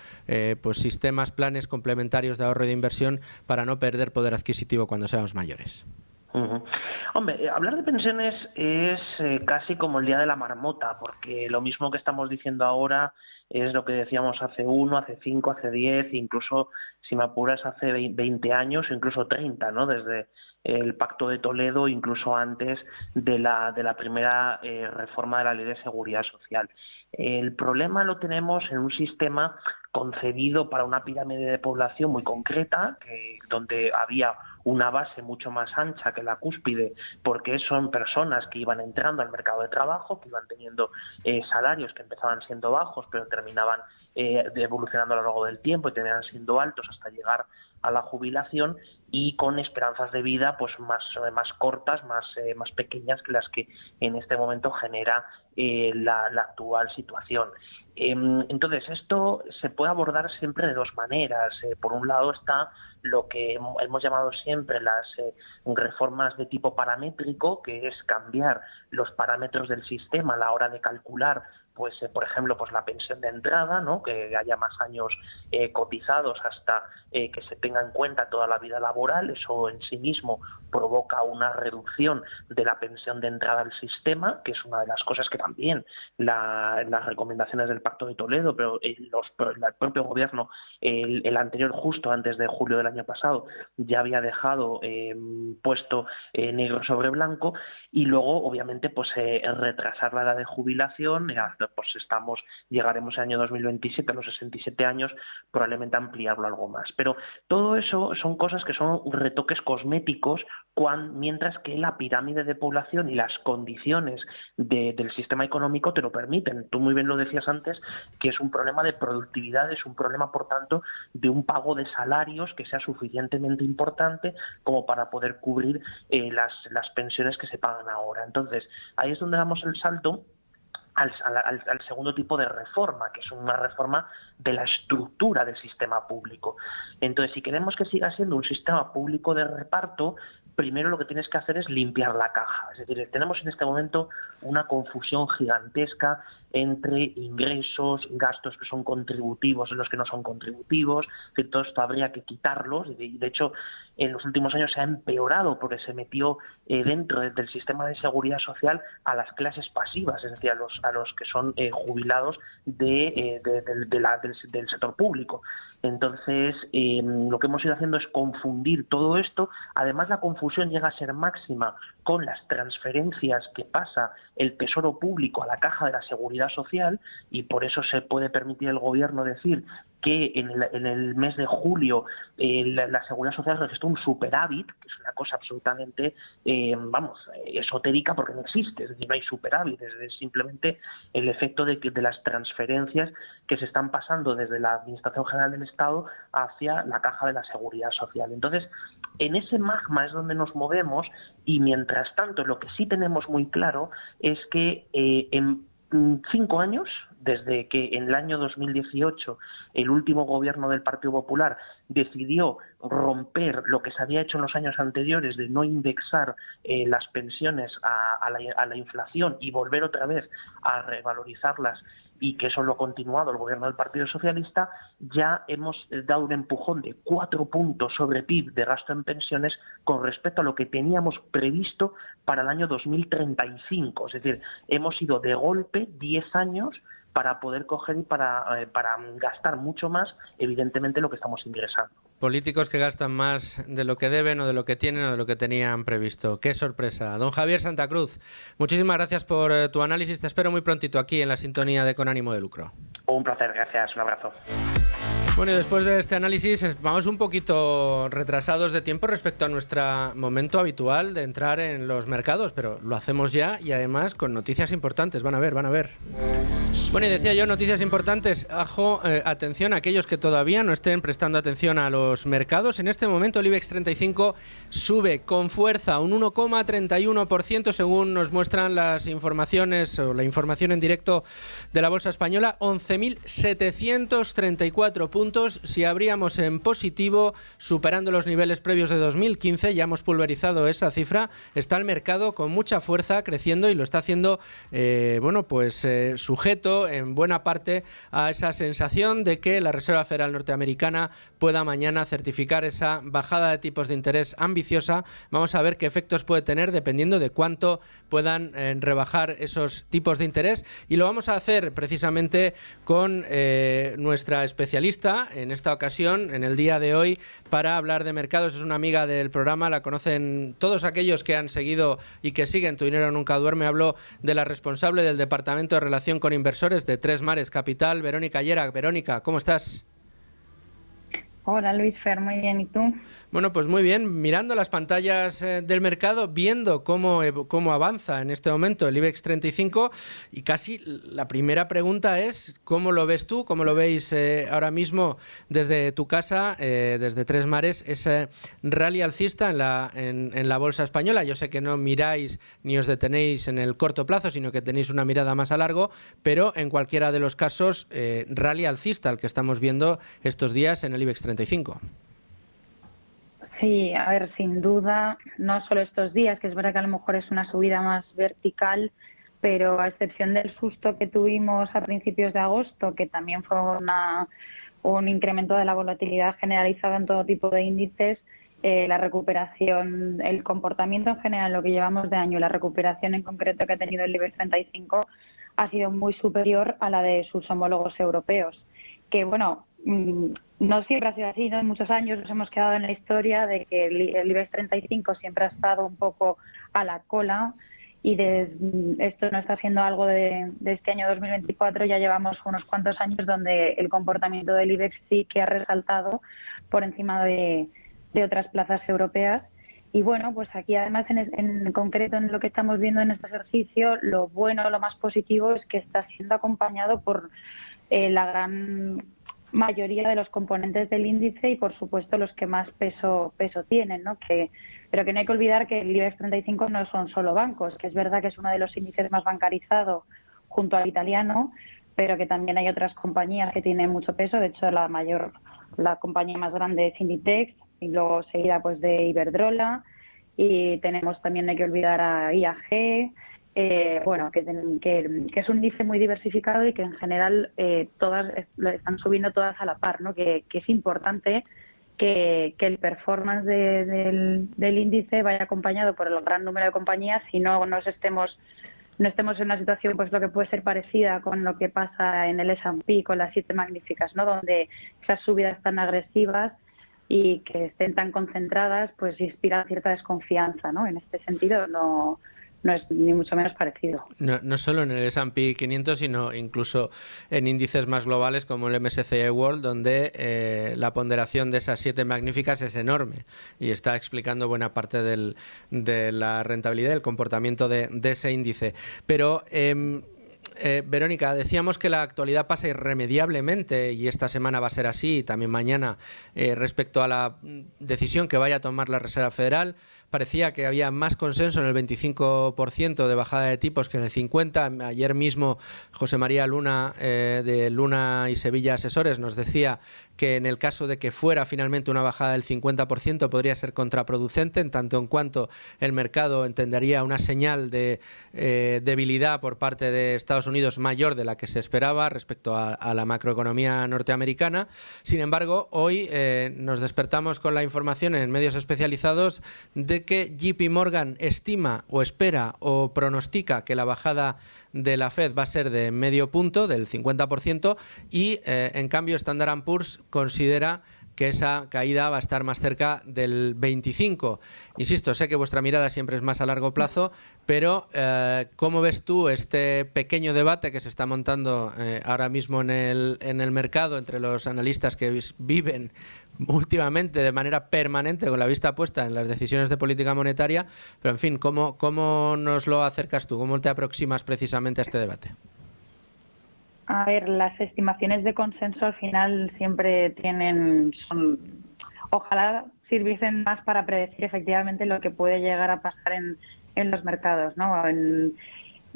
pues sistemas, planes complementarios de ahorro y de inversión para no perder poder adquisitivo cuando seamos mayores. Hombre, hablar de pensiones es casi como el día de la marmota, porque lo mismo que estamos diciendo ahora es lo que decíamos hace 1, hace 5, hace 10, incluso, si me apuras, hace 20 años, incluso 30, ¿no? Desde el Pacto de Toledo, incluso antes de la primera reforma de la Ley de Seguridad Social. El problema lo tenemos en un sistema concebido para una pirámide de población muy concreta, donde había una base mucho más ancha que la cúspide, porque son personas que iban entrando al mercado de trabajo, que iban teniendo salarios que empezaban siendo bajos, pero terminaban evolucionando a lo largo del tiempo y terminaban siendo altos hasta llegar a la jubilación, y con esperanzas de vida pues más cortas, más pequeñas que las que en este momento genera la actual situación. Entonces, esto se puede abordar siempre de dos maneras. Por un lado está lo que hemos llamado siempre las reformas de tipo paramétrico, que es cambiar los parámetros del sistema a la hora de calcular por ejemplo, la pensión de entrada, ¿no? Que haya más años cotizados hasta que se tenga en cuenta toda la vida laboral. Eso en sí mismo provoca una reducción de la pensión de entrada al sistema, que es una de las cosas que también las recomendaciones del Pacto de Toledo, pero el propio gobierno, el anterior, justo antes de julio del año pasado, ya había dejado puesto negro sobre blanco. Y luego, obviamente, retrasar la edad de jubilación. Llegaremos al año 2027 a los 67 años, probablemente ampliarlo algo más. Pero todo eso son cosas que son retoques cosméticos, mientras que la pirámide de población y las condiciones del sistema económico te lo permiten. Tú muy bien lo decías antes, que es un problema de productividad, es un problema, por tanto, de un pago de salarios que sea suficientemente importante como para poder cubrir las pensiones que se pagan ahora. Entonces, ahí es donde damos el salto al segundo tipo de reforma, que es una reforma de la estructura del sistema público. Entonces, si queremos que siga siendo un sistema público de reparto, primero lo que tienes que hacer es limpiar la caja. Es decir, tenemos en este momento una confusión gigantesca entre ingresos, gastos que son contributivos y los que no son contributivos. Es decir, todo esto habría que quitarlos. Y de hecho, en los últimos años se ha empeorado porque se metió dentro del sistema de seguridad social a las clases pasivas, es decir, a los que son jubilados del sector público. Entonces, lo que hemos ido haciendo es confundir todo esto. Además, la confusión llega a ser máxima con las transferencias que pasa el Tesoro Público a la Caja de la Seguridad Social, y por eso se puede permitir el Gobierno decir que en el mes de julio la Seguridad Social registró un superávit, que es una cosa absolutamente esotérica, porque no existe. Es decir, no hay superávit, es simplemente el efecto de las transferencias que se están pasando desde la Administración General del Estado hacia la Caja de la Seguridad Social. Entonces, en ese magma es donde nos movemos, y mientras tanto lo que sí tenemos muy claro es que en 5 años, desde que en el año 2018 el último gobierno del Partido Popular decidió romper lo que se había hecho en los años anteriores de no indexar las pensiones a la inflación y volver otra vez a revalorizarlas, y que eso lo ha continuado el gobierno del Partido Socialista, ya hemos dado un empujón de 4 puntos sobre PIB de gasto en pensiones con respecto a lo que teníamos previsto para el año 2035. Es decir, hemos ido de golpe 10 años para poder coger y para gastar mucho más, evidentemente, lo que estamos ingresando. Políticos que gastan más de lo que deben o de lo que tienen o de lo que tenían previsto. ¡Qué sorpresa! Don Javier Santa Cruz, muchísimas gracias por tu análisis. Te espero muy prontito aquí en la sintonía de Con Ánimo de Lucro. Un placer, gracias. Un abrazo. Bueno, y después de este análisis vamos un poquito retrasados de tiempo respecto a nuestro momento habitual de entrar en los mercados, pero lo hacemos ya y además con noticias importantes. Van a ver. Bueno, y decía yo, noticias importantes. Atención a aquellos que todavía no estén prestando atención a los mercados. En este momento el IBEX 35 sube con fuerza un 1,31% según nos muestran las informaciones o la información en directo de la Bolsa Española. 11.734 puntos. Si abríamos en positivo, superando los niveles previos de 2015, ya hemos pulverizado esa cifra. Está el mercado con mucha fuerza creciendo y lo está haciendo sujeto en buena parte a esa sensación de que la Reserva Federal norteamericana pueda mañana certificar esa bajada de tipos de interés ambiciosa. Vamos a ver qué efectos puede tener dependiendo de cuánto puedan rebajar esos tipos de interés, y lo vamos a hacer precisamente con nuestra especialista en esta ocasión, en el día de hoy, para hablar de mercados. Es una amiga del programa, la conocen todos aquellos que han seguido y que siguen Tu Dinero Nunca Duerme. Hablo de la responsable del Departamento de Relación con Inversores de Tres Mares Capital, Verónica Llera. Verónica, ¿cómo estás? Hola Luis Fer, muy bien, ¿y tú? Bueno, pues muy bien, mirando las pantallas del mercado, viendo cómo avanza en este momento el IBEX 35, y casi la primera pregunta es, ¿cómo lo ves tú? ¿Cómo lo veis ahora mismo desde tu casa, desde Tres Mares, ese rally alcista en la bolsa española? Yo sé que no miráis ni os detenéis en el corto plazo, sino que tenéis una mirada más a largo, pero en cualquiera de los casos, rally alcista el que estamos viendo estos días en el IBEX 35. Sí, a ver, sin duda, no solo estos días, que es verdad que a lo mejor es una subida más vertical, pero a excepción del susto que tuvimos a principios de agosto, que también fue un incremento de la volatilidad generalizada en todo tipo de índices, la recuperación, el comportamiento en general, lo que llevamos de año, la recuperación en concreto que ha tenido el IBEX 35 ha sido muy superior a la de sus homólogos europeos, que bueno, no siempre ha sido así, ¿no? En muchos años nos hemos quedado en la historia de que el IBEX 35 siempre ha estado un poco a la cola, y esto no está siendo algo de este año 2024. Ya llevamos unos cuantos años donde el comportamiento del IBEX sí que ha resaltado por encima de otras plazas europeas. Y bueno, pues aquí además en concreto en lo que estamos viendo en este ejercicio, lo bueno, lo más positivo es que está siendo acompañado por la gran mayoría de los componentes del índice y por supuesto los que más peso tienen, ¿no? Pero que no hay que olvidar que el IBEX 35 no son solo bancos, que es verdad que es uno de los índices más bancarizados junto al italiano, pero que también hay otras compañías que tienen mucho peso. De hecho, la compañía más grande es Inditex, y luego seguida pues de Iberdrola, y tenemos también, no hay que olvidar, a IAG, que es un índice muy diversificado y que en general todas están subiendo todas a la par, ¿no? Que es importante que el performance del índice vaya acompañado por el gran número de compañías, y no estemos en una situación pues lo que puede ser parecida con lo que pasa en el S&P con las 7 magníficas, ¿no? Donde esas subidas tan agresivas y que estén tan concentradas pues inspiran cierta desconfianza, ¿no? En este sentido no es ni mucho menos parecido. No solo en el S&P 500, sino incluso en índices más globales como el MSCI World, donde la ponderación de esas 7 magníficas es enorme y está explicando buena parte de la rentabilidad y el comportamiento de ese índice. Pero Verónica, decíamos que la actualidad pasa irremediablemente, y esta semana va a ser así, y también mañana, respecto a la decisión que vaya a tomar la Reserva Federal. Parecía que había más consenso en el 25% de bajada de tipos que en el 50%. Ayer mismo José María Luna, de Luna y Sevilla Asesores, nos decía que en el caso de que fuera finalmente una bajada del 50% podría ser contraproducente, en tanto en cuanto el mercado entendería una señal de debilidad por parte de Estados Unidos mayor de la que se esperaba respecto a la macroeconomía norteamericana. Sin embargo, hoy nos despertamos con la información en medios especializados de que JP Morgan estima o espera o pronostica que la bajada de la Fed va a ser de medio punto, del 50%, y en cambio Standard & Poor's considera que esa caída va a estar más cerca del 25. Insisto, sé que vuestra mirada siempre es más a largo plazo, pero ¿cómo ves tú este pequeño debate que se está montando ahora mismo en el mercado entre los analistas que viven últimamente de manera permanente con la vista puesta en las decisiones de política monetaria? Pero en fin, ¿cómo nos lo acercas tú? ¿Cómo te aproximas precisamente a este debate? A ver, las estimaciones de consenso al final siempre ojalá sirviesen más para predecir efectivamente lo que puede llegar a pasar en los mercados, ¿no?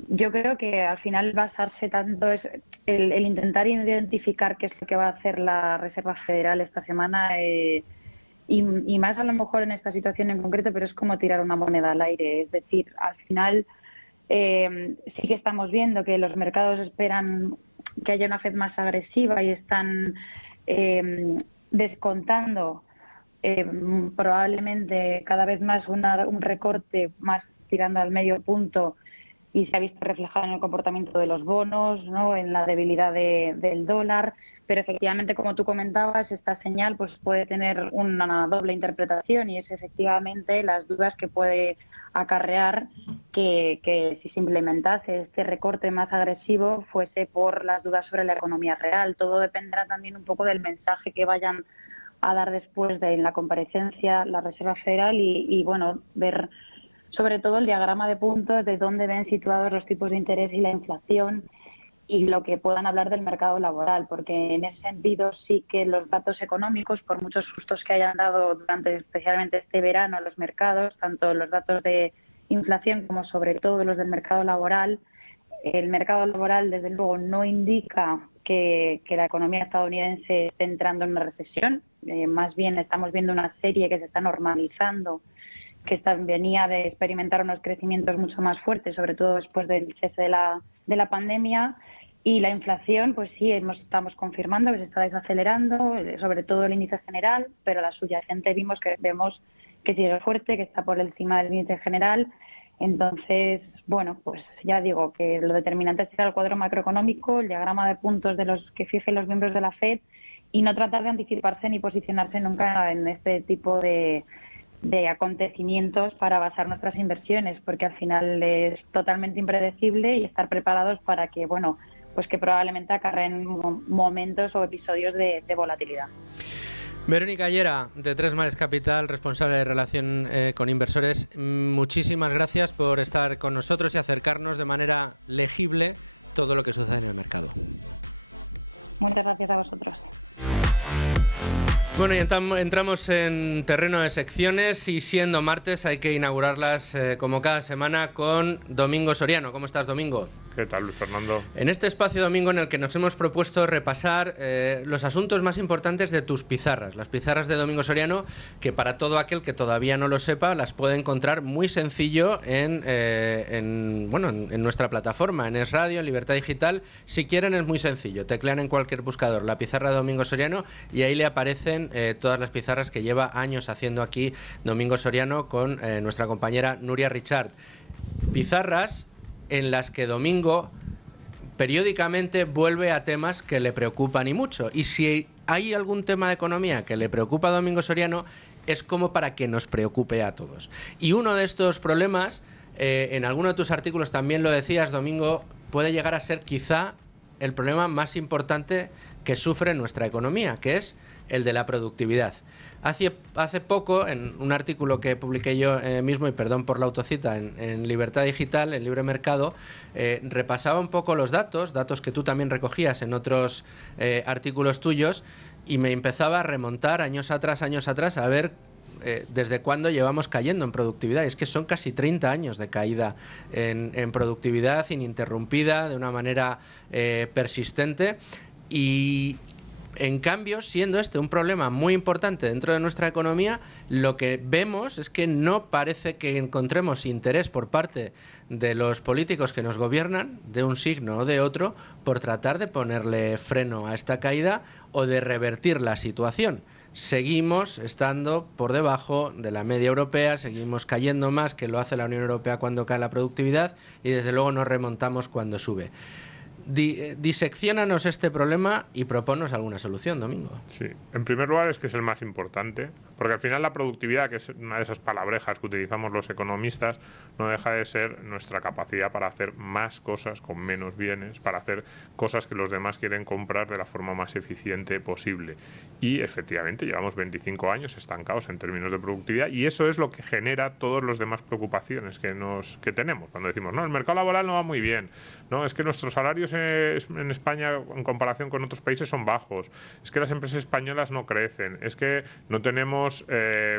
Yo creo que al final basarse tanto es el intentar identificar qué es lo que va a hacer la Reserva Federal esta semana y más a lo mejor en esta situación en concreto, pero es como tirar una moneda al aire. Es decir, al final sí que estamos viendo que los mercados esperan que haya una Fed más agresiva y están descontando probablemente cada vez más un recorte más tirando al medio punto, y se ha visto reflejado en el comportamiento de los bonos, ¿no?, en la debilidad del dólar. Pero efectivamente, como tú comentabas, esta señal pues puede tener una doble interpretación, y es efectivamente las dudas que puede acarrear que si se implementase este recorte más agresivo fuese por las dudas sobre la economía real. Todo dependerá también un poco del mensaje que vayan a dar después en la comparecencia la Reserva Federal y bueno, ver sobre todo el diagrama de puntos de dónde ven situados los tipos de interés y la inflación, y lo que puedan hablar del mercado laboral, porque en ese sentido sí que los datos económicos, por muchos sustos que hayan dado durante especialmente este verano a los mercados, tanto los datos de inflación como sobre todo los del mercado laboral, el mercado laboral desde luego no indica que la economía estadounidense esté entrando en una recesión, más bien estamos viendo una serie que se está normalizando, que venía de experimentar unos crecimientos mucho más fuertes, sobre todo después del cese de la pandemia. Y la inflación, pues sí, estamos confirmando que se está desacelerando, sobre todo el índice general, pero la subyacente vemos que sigue fuerte, que está por encima del índice general. Entonces, bueno, pues ya digo que lo determinante será el cuadro macroeconómico, el diagrama de puntos de los que fijen los miembros de la FED, y no tratar de anticiparse ni posicionarse nunca en este tipo de acontecimientos para basar nuestras inversiones, porque al final es totalmente impredecible, y estar preparados para que, bueno, pues que probablemente acarreen momentos o episodios de volatilidad. Verónica Llera, de Tres Mares Capital, responsable de relación con inversores, muchísimas gracias por estar con nosotros y acercarnos de manera legible todo lo que sucede en el mercado. Muchas gracias a vosotros. Bueno, y entramos en terreno de secciones, y siendo martes hay que inaugurarlas como cada semana con Domingo Soriano. ¿Cómo estás, Domingo? ¿Qué tal, Luis Fernando? En este espacio, Domingo, en el que nos hemos propuesto repasar los asuntos más importantes de tus pizarras, las pizarras de Domingo Soriano, que para todo aquel que todavía no lo sepa, las puede encontrar muy sencillo en nuestra plataforma, en Es Radio, en Libertad Digital. Si quieren, es muy sencillo. Teclean en cualquier buscador la pizarra de Domingo Soriano y ahí le aparecen todas las pizarras que lleva años haciendo aquí Domingo Soriano con nuestra compañera Nuria Richard. Pizarras en las que Domingo periódicamente vuelve a temas que le preocupan y mucho. Y si hay algún tema de economía que le preocupa a Domingo Soriano, es como para que nos preocupe a todos. Y uno de estos problemas, en alguno de tus artículos también lo decías, Domingo, puede llegar a ser quizá el problema más importante que sufre nuestra economía, que es el de la productividad. Hace poco, en un artículo que publiqué yo mismo, y perdón por la autocita, en Libertad Digital, en Libre Mercado, repasaba un poco los datos que tú también recogías en otros artículos tuyos, y me empezaba a remontar años atrás, a ver desde cuándo llevamos cayendo en productividad. Y es que son casi 30 años de caída en productividad ininterrumpida, de una manera persistente. Y en cambio, siendo este un problema muy importante dentro de nuestra economía, lo que vemos es que no parece que encontremos interés por parte de los políticos que nos gobiernan, de un signo o de otro, por tratar de ponerle freno a esta caída o de revertir la situación. Seguimos estando por debajo de la media europea, seguimos cayendo más que lo hace la Unión Europea cuando cae la productividad, y desde luego nos remontamos cuando sube. Disecciónanos este problema y proponnos alguna solución, Domingo. Sí, en primer lugar es que es el más importante, porque al final la productividad, que es una de esas palabrejas que utilizamos los economistas, no deja de ser nuestra capacidad para hacer más cosas con menos bienes, para hacer cosas que los demás quieren comprar de la forma más eficiente posible. Y efectivamente llevamos 25 años estancados en términos de productividad, y eso es lo que genera todas las demás preocupaciones que tenemos. Cuando decimos, no, el mercado laboral no va muy bien, no, es que nuestros salarios en España en comparación con otros países son bajos, es que las empresas españolas no crecen, es que no tenemos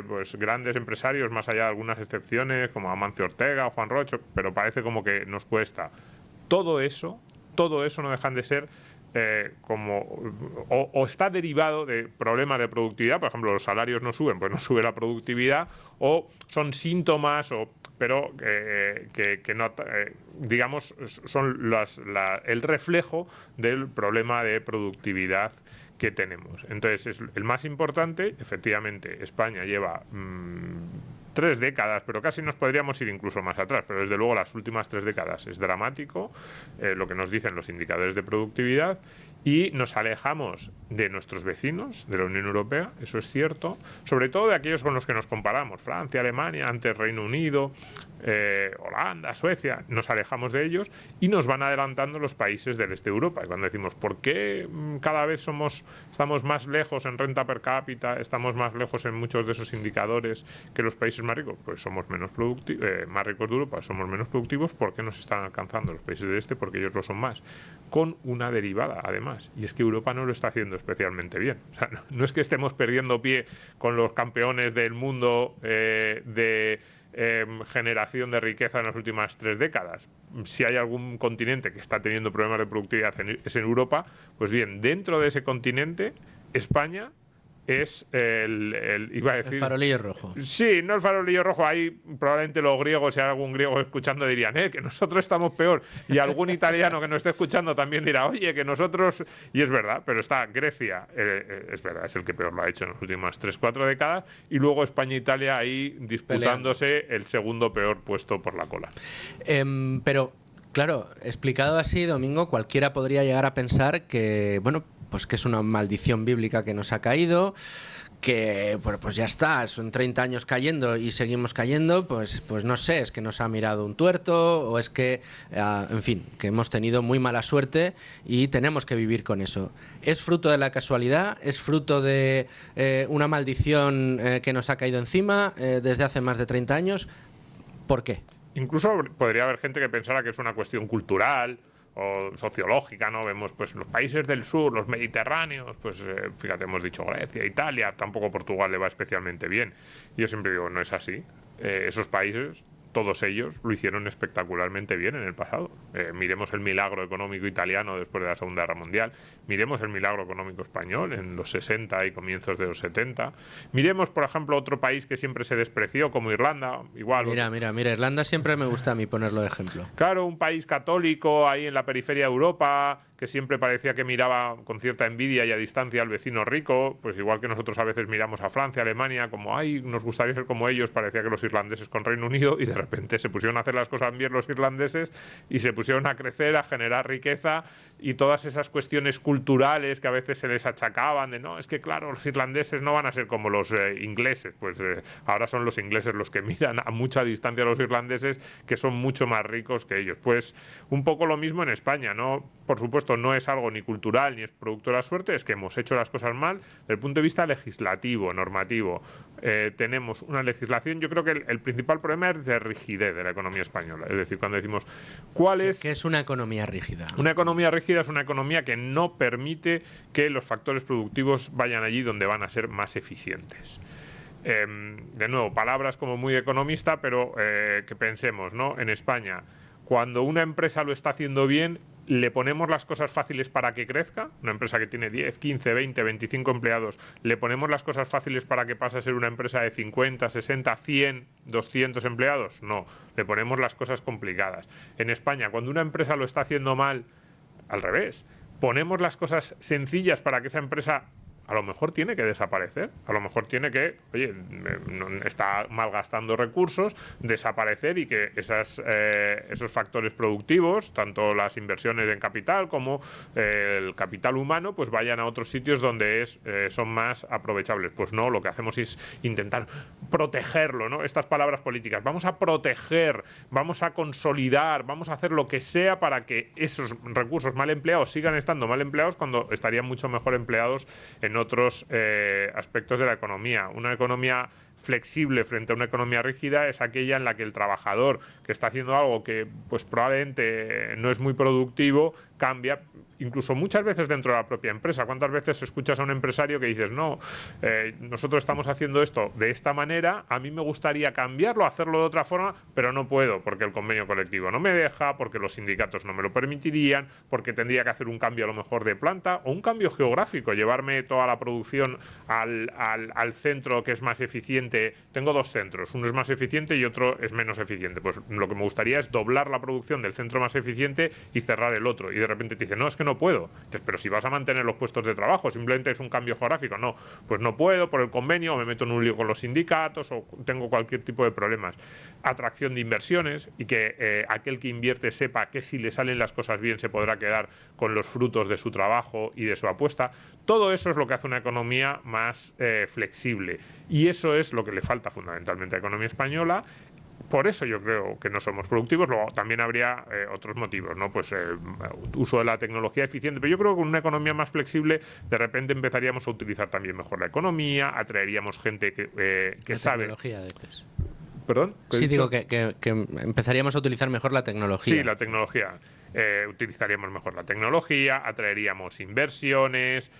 pues grandes empresarios, más allá de algunas excepciones como Amancio Ortega o Juan Rocho, pero parece como que nos cuesta. Todo eso no dejan de ser o está derivado de problemas de productividad. Por ejemplo, los salarios no suben, pues no sube la productividad, o son síntomas, pero que no, digamos, son el reflejo del problema de productividad que tenemos. Entonces, es el más importante. Efectivamente, España lleva 3 décadas, pero casi nos podríamos ir incluso más atrás, pero desde luego las últimas 3 décadas es dramático lo que nos dicen los indicadores de productividad, y nos alejamos de nuestros vecinos de la Unión Europea, eso es cierto, sobre todo de aquellos con los que nos comparamos, Francia, Alemania, antes Reino Unido, Holanda, Suecia, nos alejamos de ellos y nos van adelantando los países del este de Europa. Y cuando decimos, ¿por qué cada vez estamos más lejos en renta per cápita, estamos más lejos en muchos de esos indicadores que los países más ricos? Pues somos menos más ricos de Europa, somos menos productivos. ¿Por qué nos están alcanzando los países del este? Porque ellos lo son más. Con una derivada, además, y es que Europa no lo está haciendo especialmente bien. O sea, no es que estemos perdiendo pie con los campeones del mundo de generación de riqueza en las últimas 3 décadas. Si hay algún continente que está teniendo problemas de productividad es en Europa. Pues bien, dentro de ese continente, España es iba a decir, el farolillo rojo. Sí, no el farolillo rojo. Ahí probablemente los griegos, si hay algún griego escuchando, dirían que nosotros estamos peor. Y algún italiano que nos esté escuchando también dirá, oye, que nosotros... Y es verdad, pero está Grecia, es verdad, es el que peor lo ha hecho en las últimas 3-4 décadas. Y luego España e Italia ahí disputándose el segundo peor puesto por la cola. Pero, claro, explicado así, Domingo, cualquiera podría llegar a pensar que, bueno, pues que es una maldición bíblica que nos ha caído, que pues ya está, son 30 años cayendo y seguimos cayendo, pues no sé, es que nos ha mirado un tuerto, o es que, en fin, que hemos tenido muy mala suerte y tenemos que vivir con eso. ¿Es fruto de la casualidad? ¿Es fruto de una maldición que nos ha caído encima desde hace más de 30 años? ¿Por qué? Incluso podría haber gente que pensara que es una cuestión cultural o sociológica, ¿no? Vemos pues los países del sur, los mediterráneos, pues fíjate, hemos dicho Grecia, Italia, tampoco Portugal le va especialmente bien. Yo siempre digo, no es así. Esos países, todos ellos, lo hicieron espectacularmente bien en el pasado. Miremos el milagro económico italiano después de la Segunda Guerra Mundial, miremos el milagro económico español en los 60 y comienzos de los 70. Miremos, por ejemplo, otro país que siempre se despreció, como Irlanda. Igual. Mira, Irlanda siempre me gusta a mí ponerlo de ejemplo. Claro, un país católico ahí en la periferia de Europa, que siempre parecía que miraba con cierta envidia y a distancia al vecino rico, pues igual que nosotros a veces miramos a Francia, Alemania, como, ay, nos gustaría ser como ellos, parecía que los irlandeses con Reino Unido, y de repente se pusieron a hacer las cosas bien los irlandeses y se pusieron a crecer, a generar riqueza, y todas esas cuestiones culturales que a veces se les achacaban de, no, es que claro, los irlandeses no van a ser como los ingleses, pues ahora son los ingleses los que miran a mucha distancia a los irlandeses, que son mucho más ricos que ellos. Pues un poco lo mismo en España, ¿no? Por supuesto, no es algo ni cultural ni es producto de la suerte, es que hemos hecho las cosas mal desde el punto de vista legislativo, normativo. Tenemos una legislación, yo creo que el principal problema es de rigidez de la economía española. Es decir, cuando decimos, ¿cuál es? ¿Qué es una economía rígida? Una economía rígida es una economía que no permite que los factores productivos vayan allí donde van a ser más eficientes. De nuevo, palabras como muy economista, pero que pensemos, ¿no? En España, cuando una empresa lo está haciendo bien, le ponemos las cosas fáciles para que crezca. Una empresa que tiene 10, 15, 20, 25 empleados, le ponemos las cosas fáciles para que pase a ser una empresa de 50, 60, 100, 200 empleados. No, le ponemos las cosas complicadas. En España, cuando una empresa lo está haciendo mal, al revés, ponemos las cosas sencillas para que esa empresa a lo mejor tiene que desaparecer, a lo mejor tiene que, oye, está malgastando recursos, desaparecer y que esos factores productivos, tanto las inversiones en capital como el capital humano, pues vayan a otros sitios donde son más aprovechables. Pues no, lo que hacemos es intentar protegerlo, ¿no? Estas palabras políticas, vamos a proteger, vamos a consolidar, vamos a hacer lo que sea para que esos recursos mal empleados sigan estando mal empleados cuando estarían mucho mejor empleados en otros aspectos de la economía. Una economía flexible frente a una economía rígida es aquella en la que el trabajador que está haciendo algo que pues probablemente no es muy productivo cambia, incluso muchas veces dentro de la propia empresa. ¿Cuántas veces escuchas a un empresario que dices, no, nosotros estamos haciendo esto de esta manera, a mí me gustaría cambiarlo, hacerlo de otra forma, pero no puedo porque el convenio colectivo no me deja, porque los sindicatos no me lo permitirían, porque tendría que hacer un cambio a lo mejor de planta o un cambio geográfico, llevarme toda la producción al centro que es más eficiente. Tengo dos centros, uno es más eficiente y otro es menos eficiente. Pues lo que me gustaría es doblar la producción del centro más eficiente y cerrar el otro. Y de repente te dicen, no, es que no puedo. Dices, pero si vas a mantener los puestos de trabajo, simplemente es un cambio geográfico. No, pues no puedo por el convenio, o me meto en un lío con los sindicatos, o tengo cualquier tipo de problemas. Atracción de inversiones y que aquel que invierte sepa que si le salen las cosas bien se podrá quedar con los frutos de su trabajo y de su apuesta. Todo eso es lo que hace una economía más flexible. Y eso es lo que le falta fundamentalmente a la economía española. Por eso yo creo que no somos productivos. Luego también habría otros motivos, ¿no? Pues uso de la tecnología eficiente. Pero yo creo que con una economía más flexible, de repente empezaríamos a utilizar también mejor la economía, atraeríamos gente que sabe. Tecnología, dices. ¿Perdón? Sí, digo que empezaríamos a utilizar mejor la tecnología. Sí, la tecnología. Utilizaríamos mejor la tecnología, atraeríamos inversiones,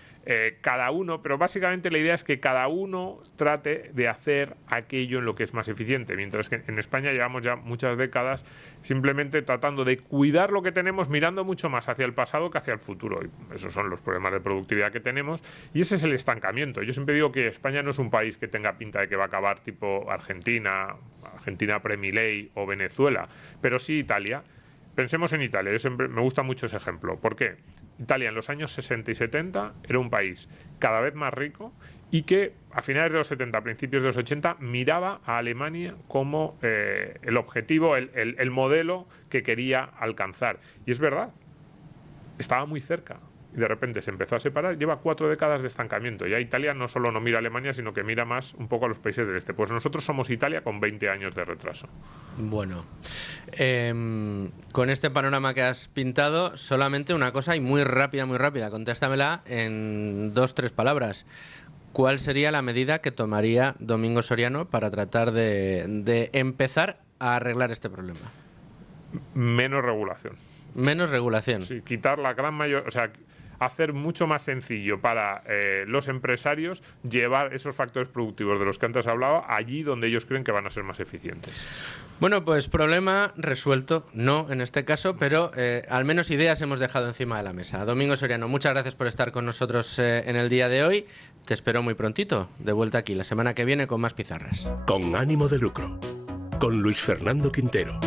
cada uno, pero básicamente la idea es que cada uno trate de hacer aquello en lo que es más eficiente, mientras que en España llevamos ya muchas décadas simplemente tratando de cuidar lo que tenemos, mirando mucho más hacia el pasado que hacia el futuro. Y esos son los problemas de productividad que tenemos y ese es el estancamiento. Yo siempre digo que España no es un país que tenga pinta de que va a acabar tipo Argentina pre-Milei o Venezuela, pero sí Italia. Pensemos en Italia, yo siempre me gusta mucho ese ejemplo. ¿Por qué? Italia en los años 60 y 70 era un país cada vez más rico y que a finales de los 70, principios de los 80, miraba a Alemania como el objetivo, el modelo que quería alcanzar. Y es verdad, estaba muy cerca. Y de repente se empezó a separar, lleva 4 décadas de estancamiento. Ya Italia no solo no mira a Alemania, sino que mira más un poco a los países del este. Pues nosotros somos Italia con 20 años de retraso. Bueno, con este panorama que has pintado, solamente una cosa y muy rápida, contéstamela en 2-3 palabras. ¿Cuál sería la medida que tomaría Domingo Soriano para tratar de empezar a arreglar este problema? Menos regulación. Menos regulación. Sí, quitar la gran mayoría, o sea, hacer mucho más sencillo para los empresarios llevar esos factores productivos de los que antes hablaba allí donde ellos creen que van a ser más eficientes. Bueno, pues problema resuelto, no en este caso, pero al menos ideas hemos dejado encima de la mesa. Domingo Soriano, muchas gracias por estar con nosotros en el día de hoy. Te espero muy prontito, de vuelta aquí, la semana que viene con más pizarras. Con ánimo de lucro, con Luis Fernando Quintero.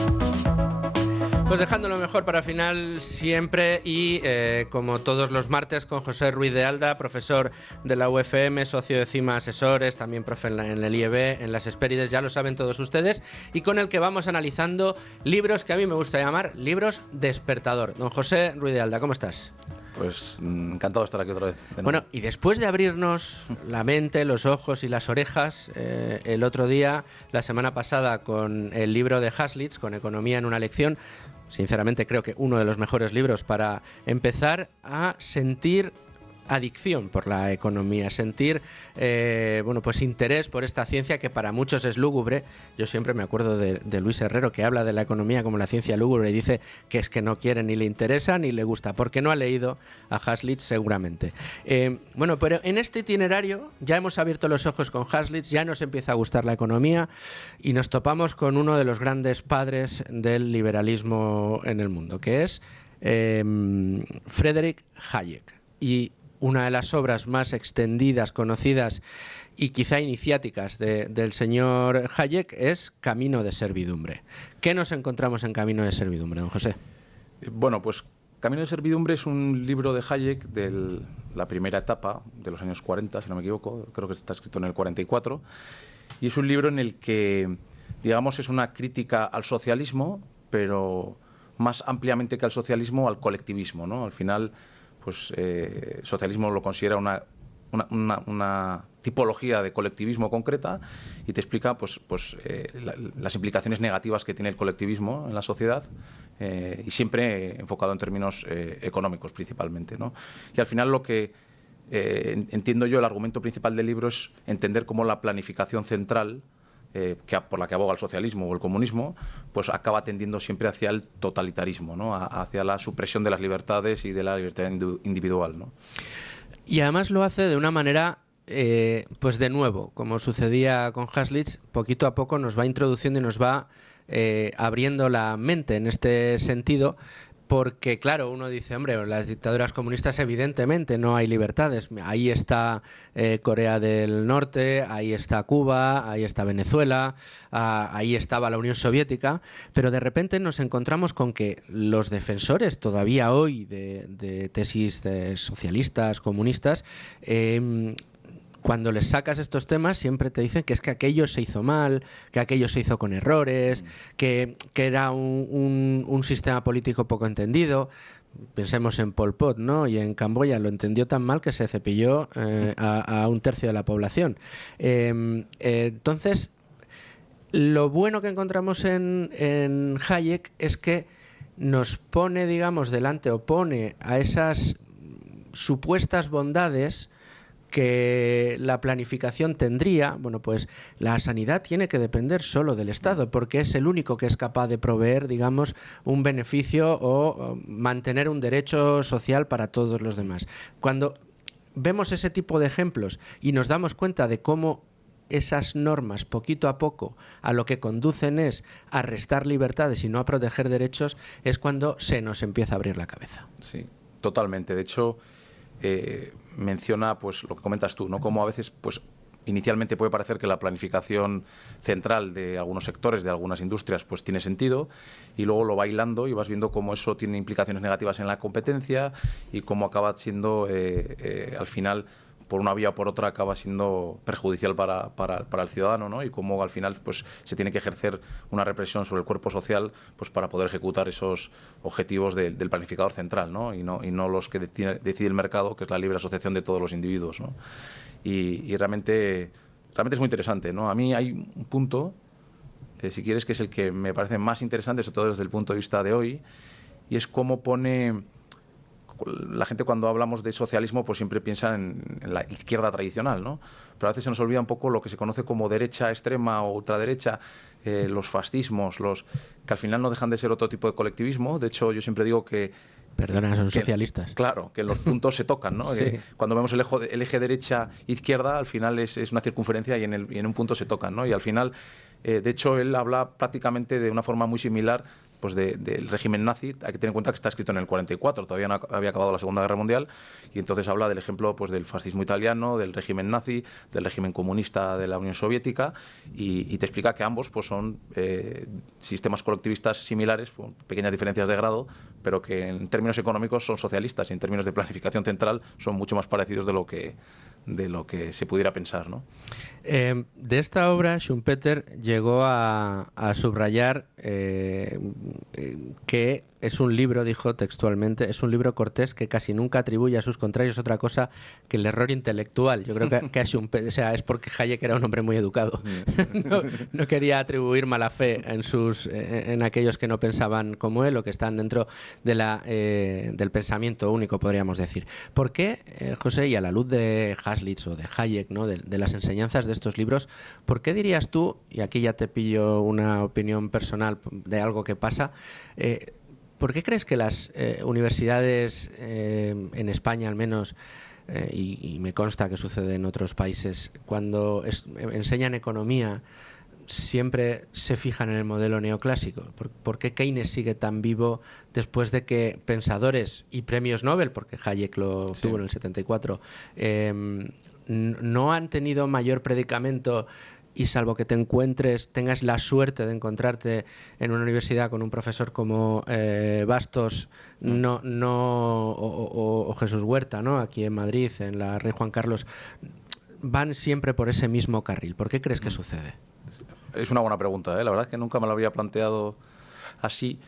Pues dejando lo mejor para final siempre y como todos los martes con José Ruiz de Alda, profesor de la UFM, socio de CIMA Asesores, también profe en el IEB, en las Hespérides, ya lo saben todos ustedes, y con el que vamos analizando libros que a mí me gusta llamar libros despertador. Don José Ruiz de Alda, ¿cómo estás? Pues encantado de estar aquí otra vez. Bueno, y después de abrirnos la mente, los ojos y las orejas, el otro día, la semana pasada, con el libro de Haslitz, con Economía en una lección, sinceramente creo que uno de los mejores libros para empezar a sentir adicción por la economía, sentir pues interés por esta ciencia que para muchos es lúgubre. Yo siempre me acuerdo de Luis Herrero, que habla de la economía como la ciencia lúgubre y dice que es que no quiere, ni le interesa, ni le gusta, porque no ha leído a Haslitz seguramente. Pero en este itinerario ya hemos abierto los ojos con Haslitz, ya nos empieza a gustar la economía y nos topamos con uno de los grandes padres del liberalismo en el mundo, que es Friedrich Hayek. Y una de las obras más extendidas, conocidas y quizá iniciáticas del señor Hayek es Camino de servidumbre. ¿Qué nos encontramos en Camino de servidumbre, don José? Bueno, pues Camino de servidumbre es un libro de Hayek de la primera etapa, de los años 40, si no me equivoco, creo que está escrito en el 44, y es un libro en el que, digamos, es una crítica al socialismo, pero más ampliamente que al socialismo, al colectivismo, ¿no? Al final, pues, el socialismo lo considera una tipología de colectivismo concreta y te explica las implicaciones negativas que tiene el colectivismo en la sociedad, y siempre enfocado en términos económicos principalmente, ¿no? Y al final lo que entiendo yo, el argumento principal del libro es entender cómo la planificación central por la que aboga el socialismo o el comunismo, pues acaba tendiendo siempre hacia el totalitarismo, ¿no? Hacia la supresión de las libertades y de la libertad individual, ¿no? Y además lo hace de una manera, pues de nuevo, como sucedía con Haslitz, poquito a poco nos va introduciendo y nos va abriendo la mente en este sentido, porque claro, uno dice, hombre, en las dictaduras comunistas evidentemente no hay libertades. Ahí está Corea del Norte, ahí está Cuba, ahí está Venezuela, ahí estaba la Unión Soviética, pero de repente nos encontramos con que los defensores todavía hoy de tesis socialistas, comunistas, cuando les sacas estos temas siempre te dicen que es que aquello se hizo mal, que aquello se hizo con errores, que era un sistema político poco entendido. Pensemos en Pol Pot, ¿no? Y en Camboya lo entendió tan mal que se cepilló a un tercio de la población. Entonces, lo bueno que encontramos en Hayek es que nos pone, digamos, delante o pone a esas supuestas bondades que la planificación tendría. Bueno, pues la sanidad tiene que depender solo del Estado, porque es el único que es capaz de proveer, digamos, un beneficio o mantener un derecho social para todos los demás. Cuando vemos ese tipo de ejemplos y nos damos cuenta de cómo esas normas, poquito a poco, a lo que conducen es a restar libertades y no a proteger derechos, es cuando se nos empieza a abrir la cabeza. Sí, totalmente. De hecho, menciona pues lo que comentas tú, ¿no? Cómo a veces pues inicialmente puede parecer que la planificación central de algunos sectores, de algunas industrias, pues tiene sentido, y luego lo va hilando y vas viendo cómo eso tiene implicaciones negativas en la competencia y cómo acaba siendo al final, por una vía o por otra, acaba siendo perjudicial para el ciudadano, ¿no? Y cómo al final pues se tiene que ejercer una represión sobre el cuerpo social pues para poder ejecutar esos objetivos del planificador central, ¿no? Y no los que decide el mercado, que es la libre asociación de todos los individuos, ¿no? Y realmente es muy interesante, ¿no? A mí hay un punto, si quieres, que es el que me parece más interesante, sobre todo desde el punto de vista de hoy, y es cómo pone... La gente, cuando hablamos de socialismo, pues siempre piensa en la izquierda tradicional, ¿no? Pero a veces se nos olvida un poco lo que se conoce como derecha extrema o ultraderecha, los fascismos, que al final no dejan de ser otro tipo de colectivismo. De hecho, yo siempre digo que... Perdona, son socialistas. Claro, que los puntos se tocan, ¿no? Sí. Cuando vemos el eje derecha-izquierda, al final es una circunferencia y en un punto se tocan, ¿no? Y al final, de hecho, él habla prácticamente de una forma muy similar pues del régimen nazi. Hay que tener en cuenta que está escrito en el 44, todavía no había acabado la Segunda Guerra Mundial, y entonces habla del ejemplo pues del fascismo italiano, del régimen nazi, del régimen comunista de la Unión Soviética, y te explica que ambos pues son sistemas colectivistas similares, con pequeñas diferencias de grado, pero que en términos económicos son socialistas y en términos de planificación central son mucho más parecidos de lo que se pudiera pensar, ¿no? De esta obra, Schumpeter llegó a subrayar que es un libro, dijo textualmente, es un libro cortés que casi nunca atribuye a sus contrarios otra cosa que el error intelectual. Yo creo que a Schumpeter, o sea, es porque Hayek era un hombre muy educado. No quería atribuir mala fe en aquellos que no pensaban como él o que están dentro de del pensamiento único, podríamos decir. ¿Por qué, José, y a la luz de Haslitz o de Hayek, ¿no? de las enseñanzas de estos libros, por qué dirías tú, y aquí ya te pillo una opinión personal de algo que pasa, ¿por qué crees que las universidades, en España al menos, y me consta que sucede en otros países, cuando enseñan economía, siempre se fijan en el modelo neoclásico? ¿Por qué Keynes sigue tan vivo después de que pensadores y premios Nobel, porque Hayek lo tuvo en el 74, no han tenido mayor predicamento y salvo que tengas la suerte de encontrarte en una universidad con un profesor como Bastos o Jesús Huerta, ¿no? Aquí en Madrid, en la Rey Juan Carlos, van siempre por ese mismo carril. ¿Por qué crees que sucede? Es una buena pregunta, ¿eh? La verdad es que nunca me lo había planteado así.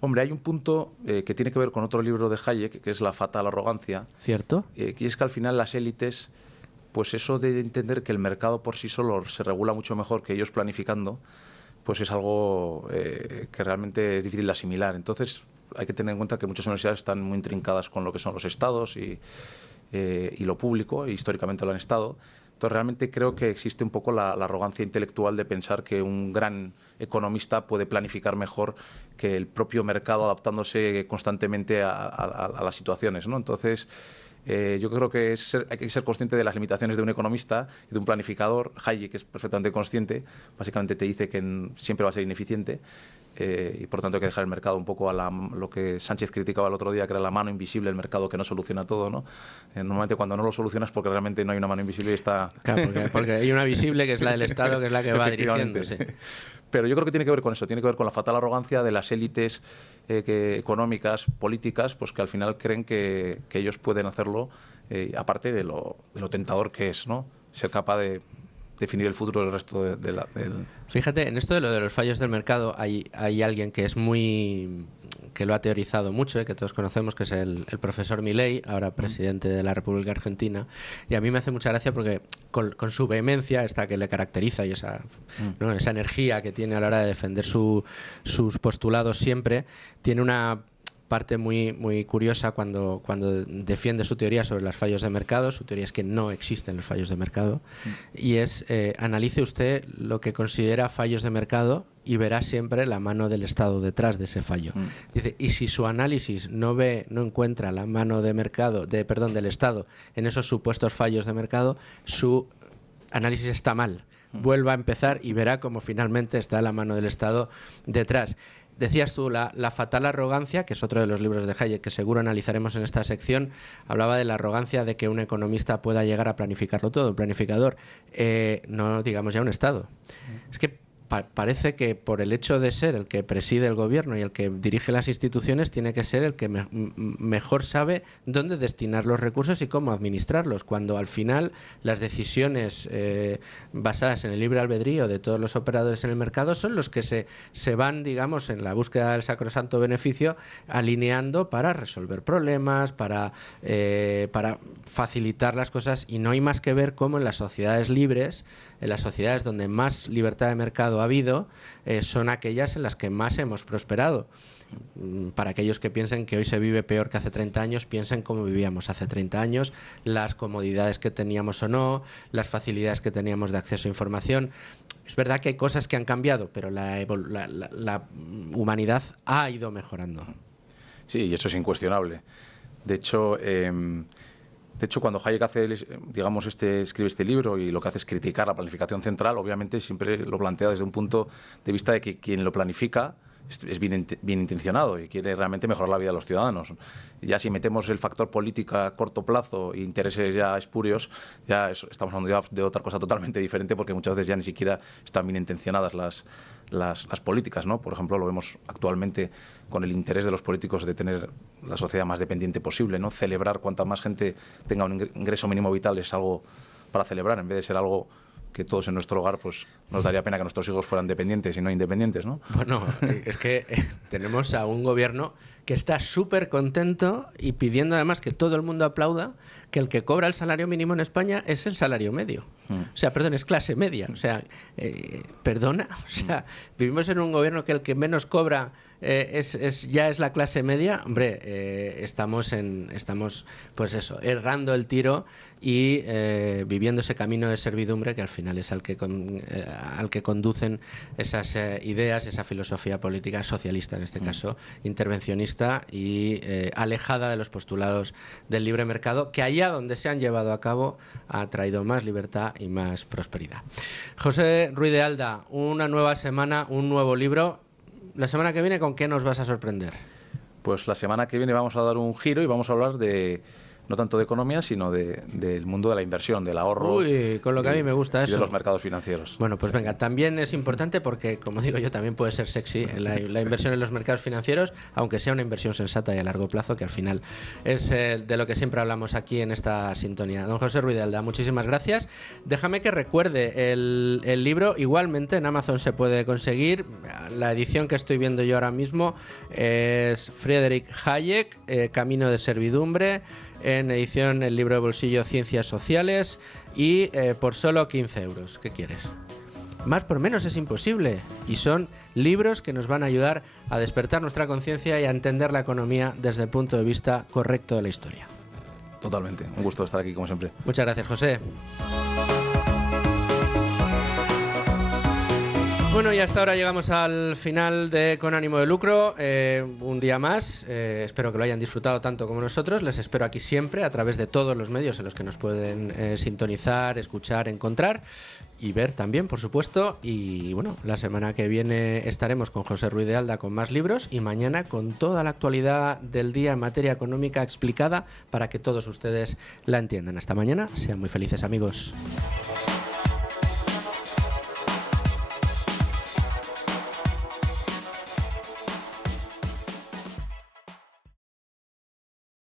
Hombre, hay un punto que tiene que ver con otro libro de Hayek, que es La fatal arrogancia. ¿Cierto? Que es que al final las élites, pues eso de entender que el mercado por sí solo se regula mucho mejor que ellos planificando, pues es algo que realmente es difícil de asimilar. Entonces hay que tener en cuenta que muchas universidades están muy intrincadas con lo que son los estados y lo público, e históricamente lo han estado. Entonces realmente creo que existe un poco la arrogancia intelectual de pensar que un gran economista puede planificar mejor que el propio mercado, adaptándose constantemente a las situaciones, ¿no? Entonces yo creo que hay que ser consciente de las limitaciones de un economista y de un planificador. Hayek es perfectamente consciente, básicamente te dice que siempre va a ser ineficiente. Y por tanto hay que dejar el mercado un poco a lo que Sánchez criticaba el otro día, que era la mano invisible del mercado que no soluciona todo, ¿no? Normalmente cuando no lo solucionas porque realmente no hay una mano invisible y está... Claro, porque hay una visible que es la del Estado, que es la que va dirigiendo. Sí. Pero yo creo que tiene que ver con eso, tiene que ver con la fatal arrogancia de las élites económicas, políticas, pues que al final creen que ellos pueden hacerlo, aparte de lo tentador que es, ¿no? Ser capaz de definir el futuro del resto del... Fíjate, en esto de lo de los fallos del mercado hay alguien que lo ha teorizado mucho, que todos conocemos, que es el profesor Milei, ahora presidente de la República Argentina, y a mí me hace mucha gracia porque con su vehemencia, esta que le caracteriza y esa energía que tiene a la hora de defender sus postulados siempre, tiene una parte muy, muy curiosa cuando defiende su teoría sobre los fallos de mercado. Su teoría es que no existen los fallos de mercado, y es analice usted lo que considera fallos de mercado y verá siempre la mano del Estado detrás de ese fallo. Dice, y si su análisis no encuentra la mano del Estado en esos supuestos fallos de mercado, su análisis está mal. Vuelva a empezar y verá cómo finalmente está la mano del Estado detrás. Decías tú, la fatal arrogancia, que es otro de los libros de Hayek que seguro analizaremos en esta sección, hablaba de la arrogancia de que un economista pueda llegar a planificarlo todo, un planificador, no digamos ya un Estado. Es que parece que por el hecho de ser el que preside el gobierno y el que dirige las instituciones, tiene que ser el que mejor sabe dónde destinar los recursos y cómo administrarlos, cuando al final las decisiones basadas en el libre albedrío de todos los operadores en el mercado son los que se van, digamos, en la búsqueda del sacrosanto beneficio, alineando para resolver problemas, para facilitar las cosas, y no hay más que ver cómo en las sociedades libres, en las sociedades donde más libertad de mercado ha habido, son aquellas en las que más hemos prosperado. Para aquellos que piensen que hoy se vive peor que hace 30 años, piensen cómo vivíamos hace 30 años, las comodidades que teníamos o no, las facilidades que teníamos de acceso a información. Es verdad que hay cosas que han cambiado, pero la humanidad ha ido mejorando. Sí, y eso es incuestionable. De hecho, cuando Hayek escribe este libro, y lo que hace es criticar la planificación central, obviamente siempre lo plantea desde un punto de vista de que quien lo planifica es bien intencionado y quiere realmente mejorar la vida de los ciudadanos. Ya si metemos el factor política a corto plazo e intereses ya espurios, estamos hablando ya de otra cosa totalmente diferente, porque muchas veces ya ni siquiera están bien intencionadas las políticas, ¿no? Por ejemplo, lo vemos actualmente con el interés de los políticos de tener la sociedad más dependiente posible, ¿no? Celebrar cuanta más gente tenga un ingreso mínimo vital es algo para celebrar, en vez de ser algo que todos en nuestro hogar, pues nos daría pena que nuestros hijos fueran dependientes y no independientes, ¿no? Bueno, es que tenemos a un gobierno que está súper contento y pidiendo además que todo el mundo aplauda que el que cobra el salario mínimo en España es el salario medio. O sea, perdón, es clase media. O sea, perdona. O sea, vivimos en un gobierno que el que menos cobra ya es la clase media. Hombre, estamos pues eso, errando el tiro y viviendo ese camino de servidumbre que al final es al que conducen esas ideas, esa filosofía política socialista, en este caso intervencionista y alejada de los postulados del libre mercado, que allá donde se han llevado a cabo ha traído más libertad y más prosperidad. José Ruiz de Alda, una nueva semana, un nuevo libro. La semana que viene, ¿con qué nos vas a sorprender? Pues la semana que viene vamos a dar un giro y vamos a hablar de no tanto de economía, sino del mundo de la inversión, del ahorro. Uy, con lo que a mí me gusta eso. Y de los mercados financieros. Bueno, pues venga, también es importante porque, como digo yo, también puede ser sexy la inversión en los mercados financieros, aunque sea una inversión sensata y a largo plazo, que al final es de lo que siempre hablamos aquí en esta sintonía. Don José Ruiz de Alda, muchísimas gracias. Déjame que recuerde, el libro igualmente en Amazon se puede conseguir. La edición que estoy viendo yo ahora mismo es Friedrich Hayek, Camino de servidumbre, en edición El libro de bolsillo Ciencias Sociales, y por solo 15 euros. ¿Qué quieres? Más por menos es imposible, y son libros que nos van a ayudar a despertar nuestra conciencia y a entender la economía desde el punto de vista correcto de la historia. Totalmente, un gusto estar aquí como siempre. Muchas gracias, José. Bueno, y hasta ahora llegamos al final de Con ánimo de lucro, un día más. Espero que lo hayan disfrutado tanto como nosotros. Les espero aquí siempre a través de todos los medios en los que nos pueden sintonizar, escuchar, encontrar y ver también, por supuesto. Y bueno, la semana que viene estaremos con José Ruiz de Alda con más libros, y mañana con toda la actualidad del día en materia económica explicada para que todos ustedes la entiendan. Hasta mañana, sean muy felices, amigos.